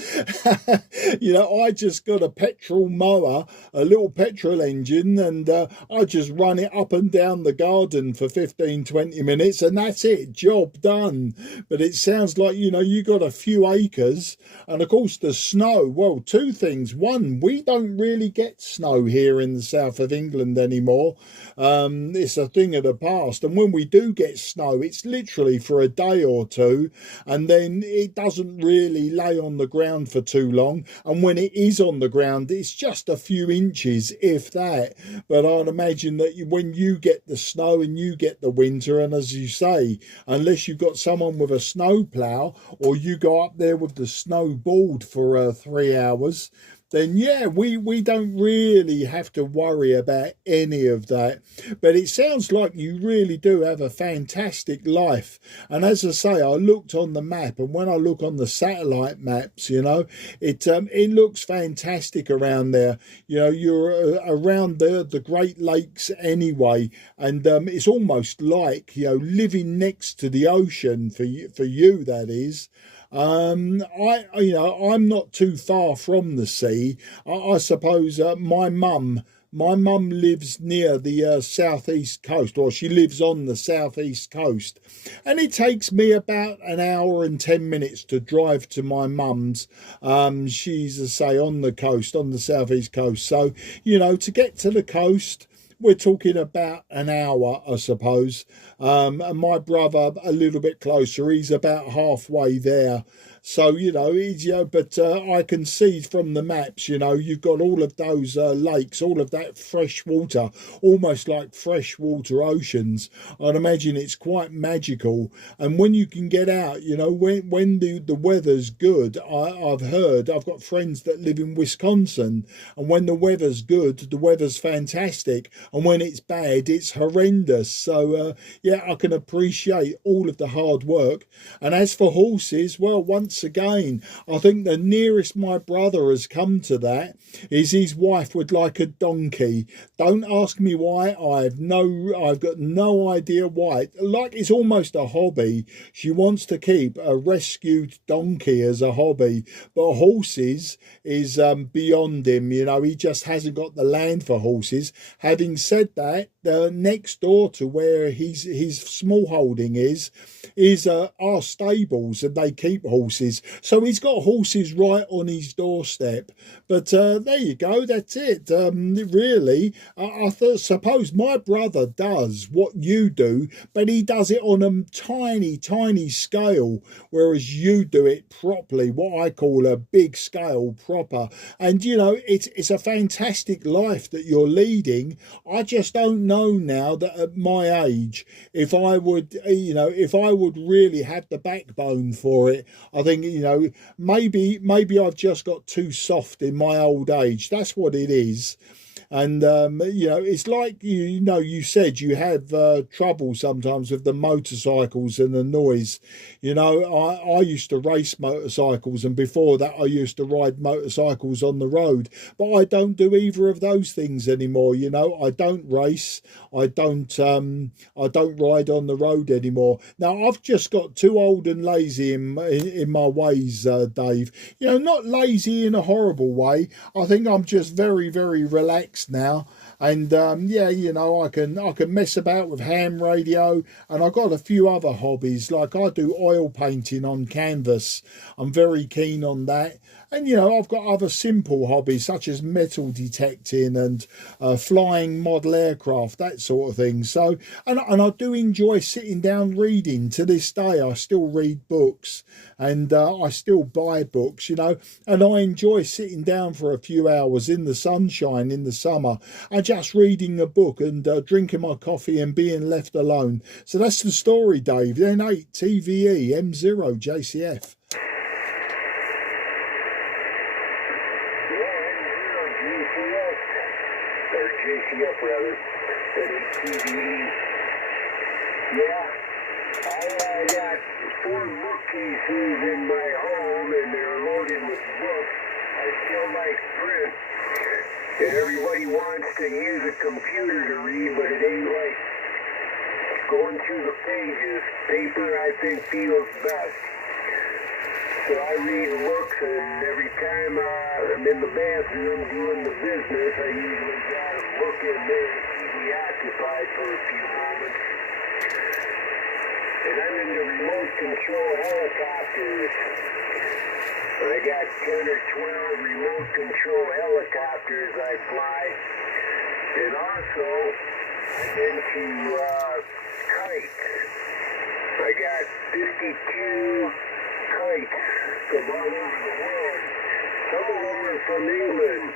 You know, I just got a petrol mower, a little petrol engine, and I just run it up and down the garden for 15-20 minutes, and that's it, job done. But it sounds like, you know, you got a few acres, and of course the snow, well, two things. One, we don't really get snow here in the south of England anymore. It's a thing of the past, and when we do get snow, it's literally for a day or two, and then it doesn't really lay on the ground for too long, and when it is on the ground, it's just a few inches, if that. But I'd imagine that when you get the snow and you get the winter, and as you say, unless you've got someone with a snow plough, or you go up there with the snowboard for 3 hours, then yeah, we don't really have to worry about any of that. But it sounds like you really do have a fantastic life. And as I say, I looked on the map, and when I look on the satellite maps, you know, it looks fantastic around there. You know, you're around the Great Lakes anyway, and it's almost like, you know, living next to the ocean for you, that is. I'm not too far from the sea. I suppose my mum lives near the southeast coast, or she lives on the southeast coast, and it takes me about an hour and 10 minutes to drive to my mum's. She's, as I say, on the coast, on the southeast coast. So, you know, to get to the coast, we're talking about an hour, I suppose. And my brother, a little bit closer, he's about halfway there. So, you know, but I can see from the maps, you know, you've got all of those lakes, all of that fresh water, almost like freshwater oceans. I'd imagine it's quite magical. And when you can get out, you know, when the weather's good, I've heard, I've got friends that live in Wisconsin, and when the weather's good, the weather's fantastic. And when it's bad, it's horrendous. So, yeah, I can appreciate all of the hard work. And as for horses, well, once again, I think the nearest my brother has come to that is his wife would like a donkey. Don't ask me why. I've got no idea why. Like, it's almost a hobby. She wants to keep a rescued donkey as a hobby, but horses is beyond him. You know, he just hasn't got the land for horses. Having said that, next door to where his small holding is our stables, and they keep horses. So he's got horses right on his doorstep. But there you go, that's it. Really, I suppose my brother does what you do, but he does it on a tiny scale, whereas you do it properly, what I call a big scale proper. And, you know, it's a fantastic life that you're leading. I just don't know now that at my age, if I would really have the backbone for it. I think, you know, maybe I've just got too soft in my old age. That's what it is. And you know, it's like you know, you said you have trouble sometimes with the motorcycles and the noise. You know, I used to race motorcycles, and before that, I used to ride motorcycles on the road. But I don't do either of those things anymore. You know, I don't race. I don't ride on the road anymore. Now I've just got too old and lazy in my ways, Dave. You know, not lazy in a horrible way. I think I'm just very relaxed now. And yeah, you know, I can mess about with ham radio, and I've got a few other hobbies. Like I do oil painting on canvas. I'm very keen on that. And you know, I've got other simple hobbies such as metal detecting and flying model aircraft, that sort of thing. So, and I do enjoy sitting down reading. To this day, I still read books, and I still buy books. You know, and I enjoy sitting down for a few hours in the sunshine in the summer and just reading a book and drinking my coffee and being left alone. So that's the story, Dave. N8 TVE M0 JCF. JCF rather, than TVE. Yeah, I got 4 bookcases in my home, and they're loaded with books. I still like print, and everybody wants to use a computer to read, but it ain't like going through the pages. Paper, I think, feels best. So I read books, and every time I'm in the bathroom doing the business, I usually got a book in there to keep me occupied for a few moments. And I'm into remote control helicopters. I got 10 or 12 remote control helicopters I fly. And also, I'm into kites. I got 52 kites from all over the world. Some of them are from England.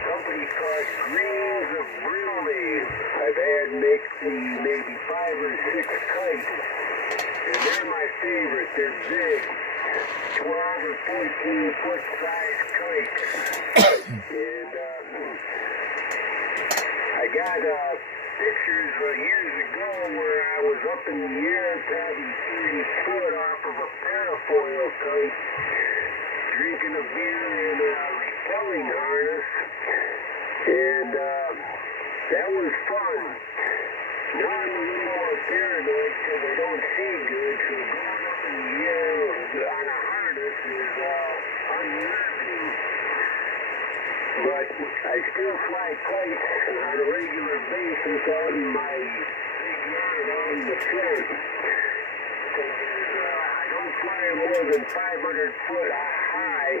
Company called Greens of Brunei. I've had maybe 5 or 6 kites. And they're my favorite. They're big. 12 or 14 foot size kites. And I got pictures years ago where I was up in the air, probably 30 foot off of a parafoil kite, drinking a beer in a repelling harness, and that was fun. Now I'm a little more paranoid because I don't see good, so going up in the air on a harness is unnerving. But I still fly kites on a regular basis out in my big yard out in the front. I don't fly more than 500 foot high.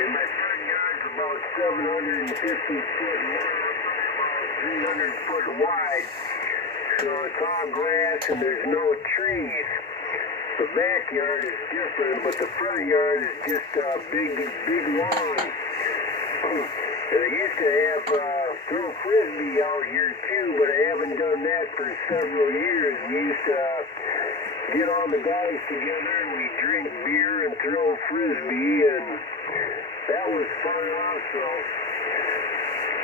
And my front yard's about 750 foot long, about 300 foot wide. So it's all grass and there's no trees. The backyard is different, but the front yard is just a big lawn. I used to have throw frisbee out here too, but I haven't done that for several years. We used to get all the guys together and we drink beer and throw frisbee, and that was fun also.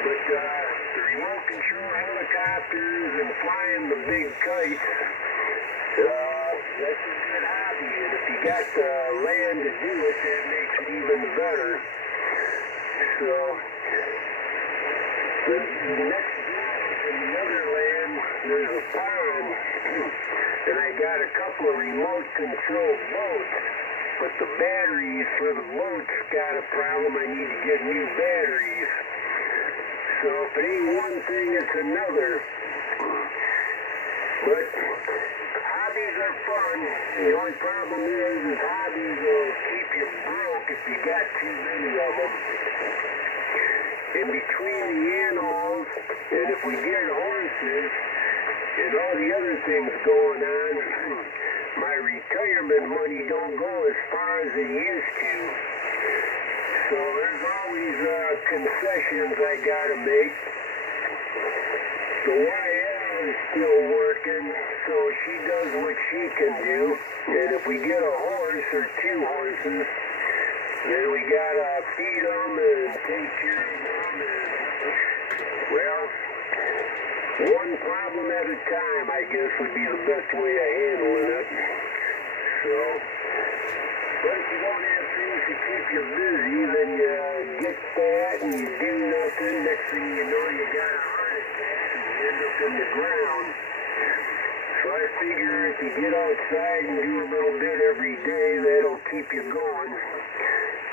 But the remote control helicopters and flying the big kites, that's a good hobby, and if you got the land to do it, that makes it even better. So, the next door in the other land, there's a pond, and I got a couple of remote control boats, but the batteries for the boats got a problem. I need to get new batteries. So if it ain't one thing, it's another. But hobbies are fun. The only problem is hobbies will keep you broke if you got too many of them. In between the animals, and if we get horses, and all the other things going on, my retirement money don't go as far as it used to. So there's always concessions I gotta make. The YL is still working, so she does what she can do. And if we get a horse or 2 horses, Then we gotta feed them and take care of them. Well, one problem at a time, I guess, would be the best way of handling it. So, but if you don't have things to keep you busy, then you get fat and you do nothing. Next thing you know, you got a heart attack and you end up in the ground. So I figure if you get outside and do a little bit every day, that'll keep you going.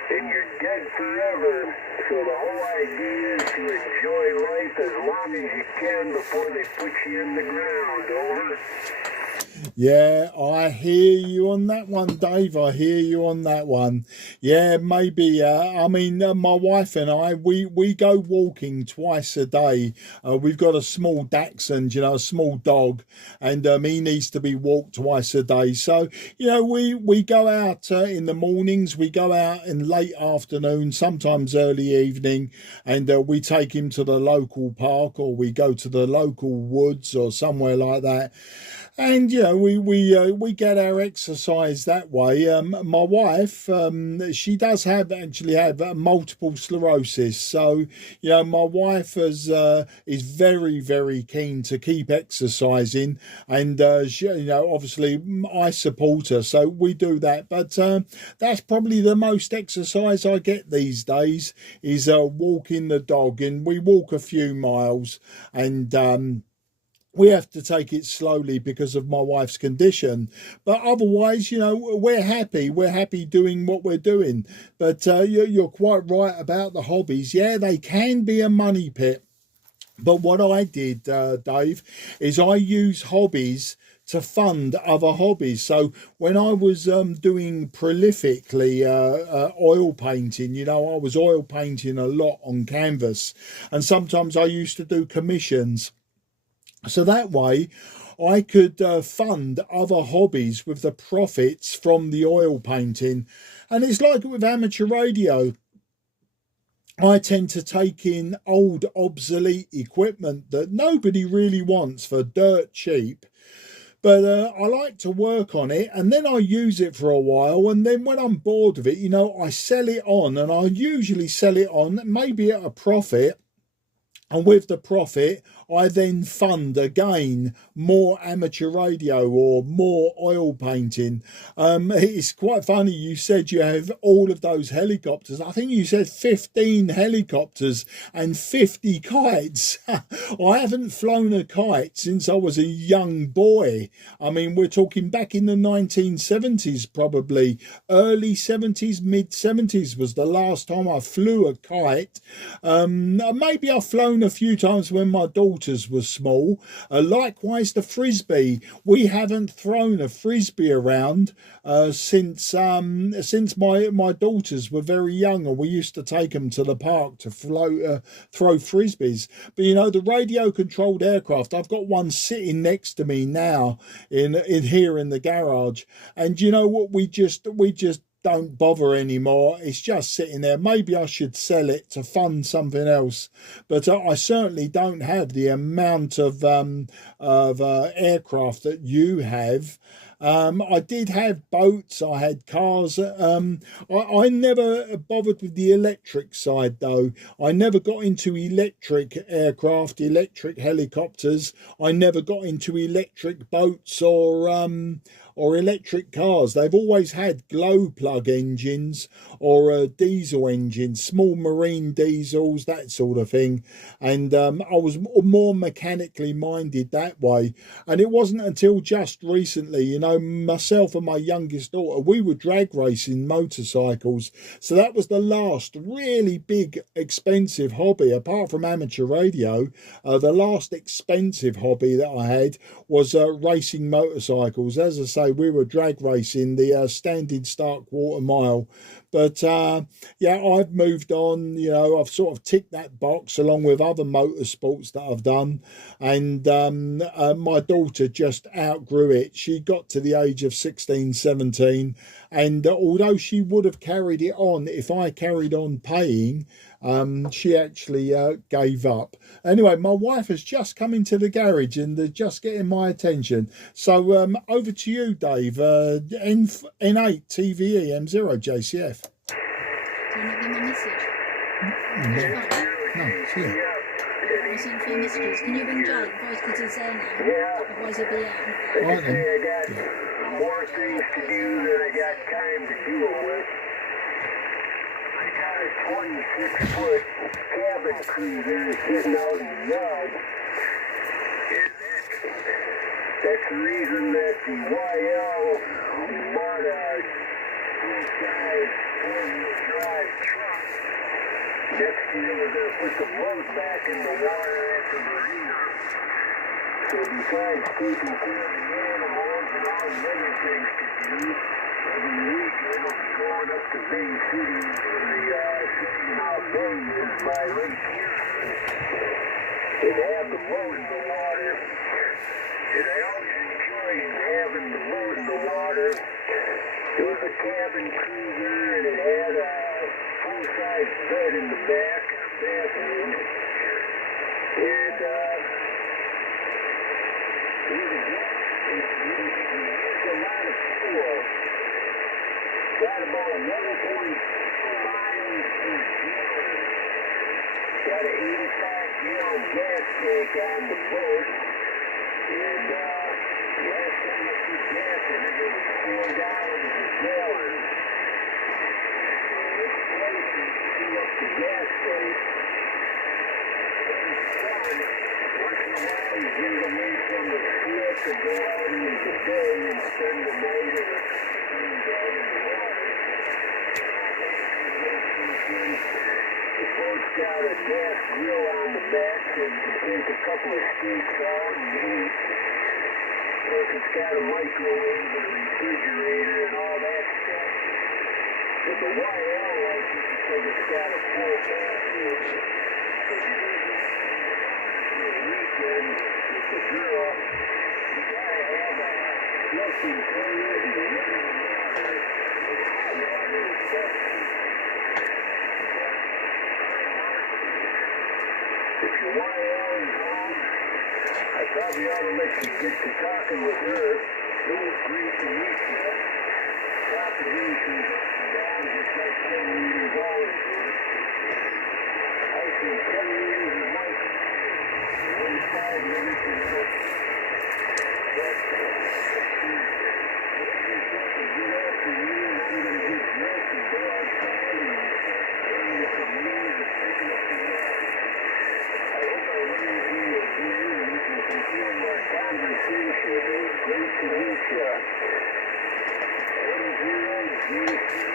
And you're dead forever. So the whole idea is to enjoy life as long as you can before they put you in the ground. Over. Yeah, I hear you on that one, Dave. I hear you on that one. Yeah, maybe. I mean, my wife and I, we go walking twice a day. We've got a small dachshund, you know, a small dog, and he needs to be walked twice a day. So, you know, we go out in the mornings, we go out in late afternoon, sometimes early evening, and we take him to the local park, or we go to the local woods or somewhere like that. And, you know, we get our exercise that way. My wife, she does actually have multiple sclerosis. So, you know, my wife is very, very keen to keep exercising. And, she, you know, obviously I support her. So we do that. But that's probably the most exercise I get these days is walking the dog. And we walk a few miles and we have to take it slowly because of my wife's condition. But otherwise, you know, we're happy. We're happy doing what we're doing. But you're quite right about the hobbies. Yeah, they can be a money pit. But what I did, Dave, is I use hobbies to fund other hobbies. So when I was doing prolifically oil painting, you know, I was oil painting a lot on canvas. And sometimes I used to do commissions. So that way I could fund other hobbies with the profits from the oil painting. And it's like with amateur radio. I tend to take in old obsolete equipment that nobody really wants for dirt cheap. But I like to work on it and then I use it for a while. And then when I'm bored of it, you know, I sell it on, and I usually sell it on maybe at a profit. And with the profit, I then fund again more amateur radio or more oil painting. It's quite funny. You said you have all of those helicopters. I think you said 15 helicopters and 50 kites. I haven't flown a kite since I was a young boy. I mean, we're talking back in the 1970s, probably early 70s, mid 70s was the last time I flew a kite. Maybe I've flown a few times when my daughters were small. Likewise the frisbee, we haven't thrown a frisbee around since my daughters were very young, and we used to take them to the park to throw frisbees. But you know, the radio controlled aircraft, I've got one sitting next to me now in here in the garage, and you know what, we just don't bother anymore. It's just sitting there. Maybe I should sell it to fund something else, but I certainly don't have the amount of aircraft that you have. I did have boats, I had cars. I never bothered with the electric side though. I never got into electric aircraft, electric helicopters. I never got into electric boats or electric cars. They've always had glow plug engines or diesel engines, small marine diesels, that sort of thing. And I was more mechanically minded that way. And it wasn't until just recently, you know, myself and my youngest daughter, we were drag racing motorcycles. So that was the last really big, expensive hobby, apart from amateur radio. The last expensive hobby that I had was racing motorcycles. As I say, we were drag racing the standing start quarter mile. But yeah, I've moved on. You know, I've sort of ticked that box along with other motorsports that I've done. And my daughter just outgrew it. She got to the age of 16, 17. And although she would have carried it on if I carried on paying, she actually gave up. Anyway, my wife has just come into the garage and they're just getting my attention. So over to you, Dave. N8 TVE M0 JCF. you not get my message? No, it's here. I sent 3 messages. Can you ring Jake? Voice, because he's there now. Yeah. Otherwise he'll be out. Right then. I got more things to do than I got time to do it with. I got a 26-foot cabin cruiser sitting out in the yard. And that's the reason that the YL bought a full-size 4-wheel drive truck. Next year we're going to put the boat back in the water at the marina. So besides taking care of the animals and all the other things to do, every weekend I'll be going up to Bay City for the Sitting Out Days by Lake Huron and have the boat in the water. And I always enjoyed having the boat in the water. It was a cabin cruiser and it had a full-size bed in the back, a bathroom. And a lot of fuel. Got about 1.5 miles per gallon. Got an 85-gallon gas tank on the boat. And last time I put gas in it, it was $4 a gallon. So it's pricey to fill up the gas tank. It's fun. Once in a while, you get away from the slip to go out into the bay and spend the night or spend down in the water. The boat's got a gas grill on the back so you can take a couple of steaks out and eat. Plus, it's got a microwave and a refrigerator and all that stuff. But the YL likes it because it's got a full bathroom. So if you're going to go for a weekend with the girl, you gotta have a flushing toilet and running water and hot water and stuff. If your YL is home, I probably ought to let you get to talking with her. It was great to meet you. Propagation's up and down just like 10 meters always do. I think 10 meters is like 45 minutes and that's good afternoon. I'm going to get dressed and go outside and get some news and pick up the yard. I hope I run into you again and we can continue our conversation. It was great to meet you. 10-0-G-C.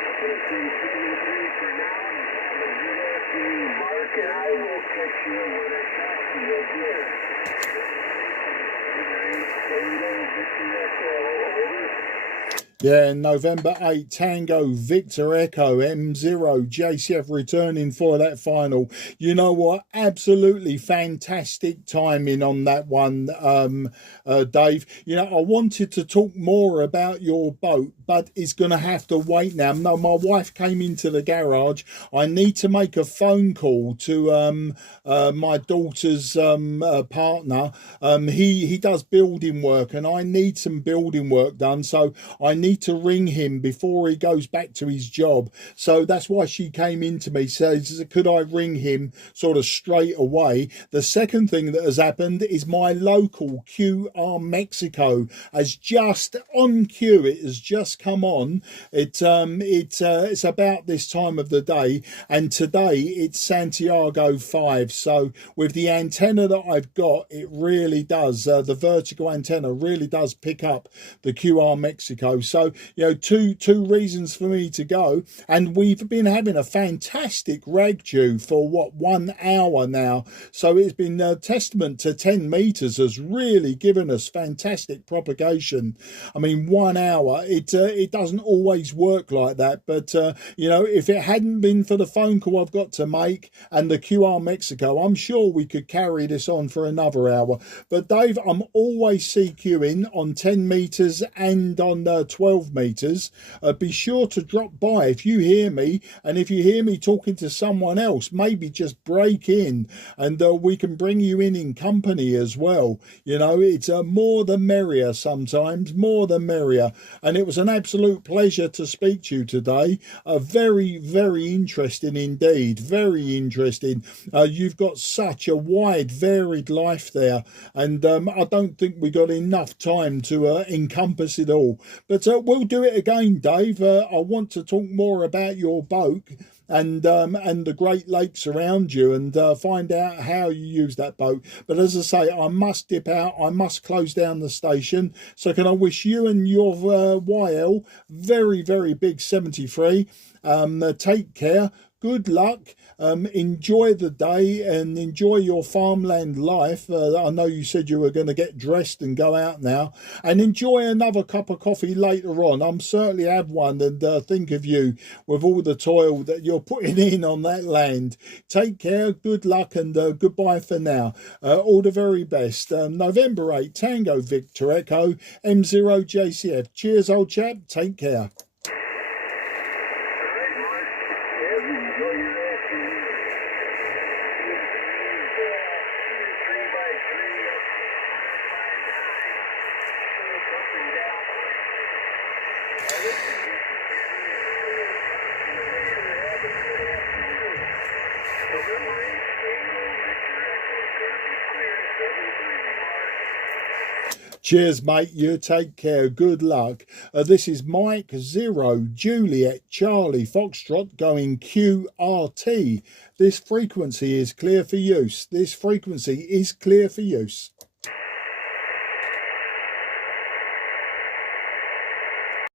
I'm going to say 7-3 for now and have a good afternoon, Mark, and I will catch you when I talk to you again. Good night. Tango Victor Echo. Over. Yeah, November 8, Tango Victor Echo M0 JCF returning for that final. You know what? Absolutely fantastic timing on that one, Dave. You know, I wanted to talk more about your boat, but it's going to have to wait now. No, my wife came into the garage. I need to make a phone call to my daughter's partner. He does building work, and I need some building work done, so I need to ring him before he goes back to his job. So that's why she came into me, says, could I ring him sort of straight away? The second thing that has happened is my local QR Mexico has just on queue. It has just come on. It's about this time of the day, and today it's Santiago 5. So with the antenna that I've got, it really does, the vertical antenna really does pick up the QR Mexico. So, you know, two reasons for me to go. And we've been having a fantastic ragchew for, 1 hour now. So it's been a testament to 10 meters has really given us fantastic propagation. I mean, 1 hour, it doesn't always work like that. But, you know, if it hadn't been for the phone call I've got to make and the QR Mexico, I'm sure we could carry this on for another hour. But Dave, I'm always CQing on 10 meters and on 12 12 meters. Be sure to drop by if you hear me, and if you hear me talking to someone else, maybe just break in, and we can bring you in company as well. You know, it's more the merrier sometimes, more the merrier. And it was an absolute pleasure to speak to you today. Very, very interesting indeed, very interesting. You've got such a wide, varied life there, and I don't think we got enough time to encompass it all. But we'll do it again, Dave. I want to talk more about your boat and the Great Lakes around you, and find out how you use that boat. But as I say, I must dip out. I must close down the station. So can I wish you and your YL very, very big 73. Take care. Good luck. Enjoy the day and enjoy your farmland life. I know you said you were going to get dressed and go out now, and enjoy another cup of coffee later on. I'm certainly have one, and think of you with all the toil that you're putting in on that land. Take care, good luck, and goodbye for now. All the very best. November 8, Tango Victor Echo, M0JCF. Cheers, old chap. Take care. Cheers, mate. You take care. Good luck. This is Mike 0 Juliet Charlie Foxtrot going QRT. This frequency is clear for use. This frequency is clear for use.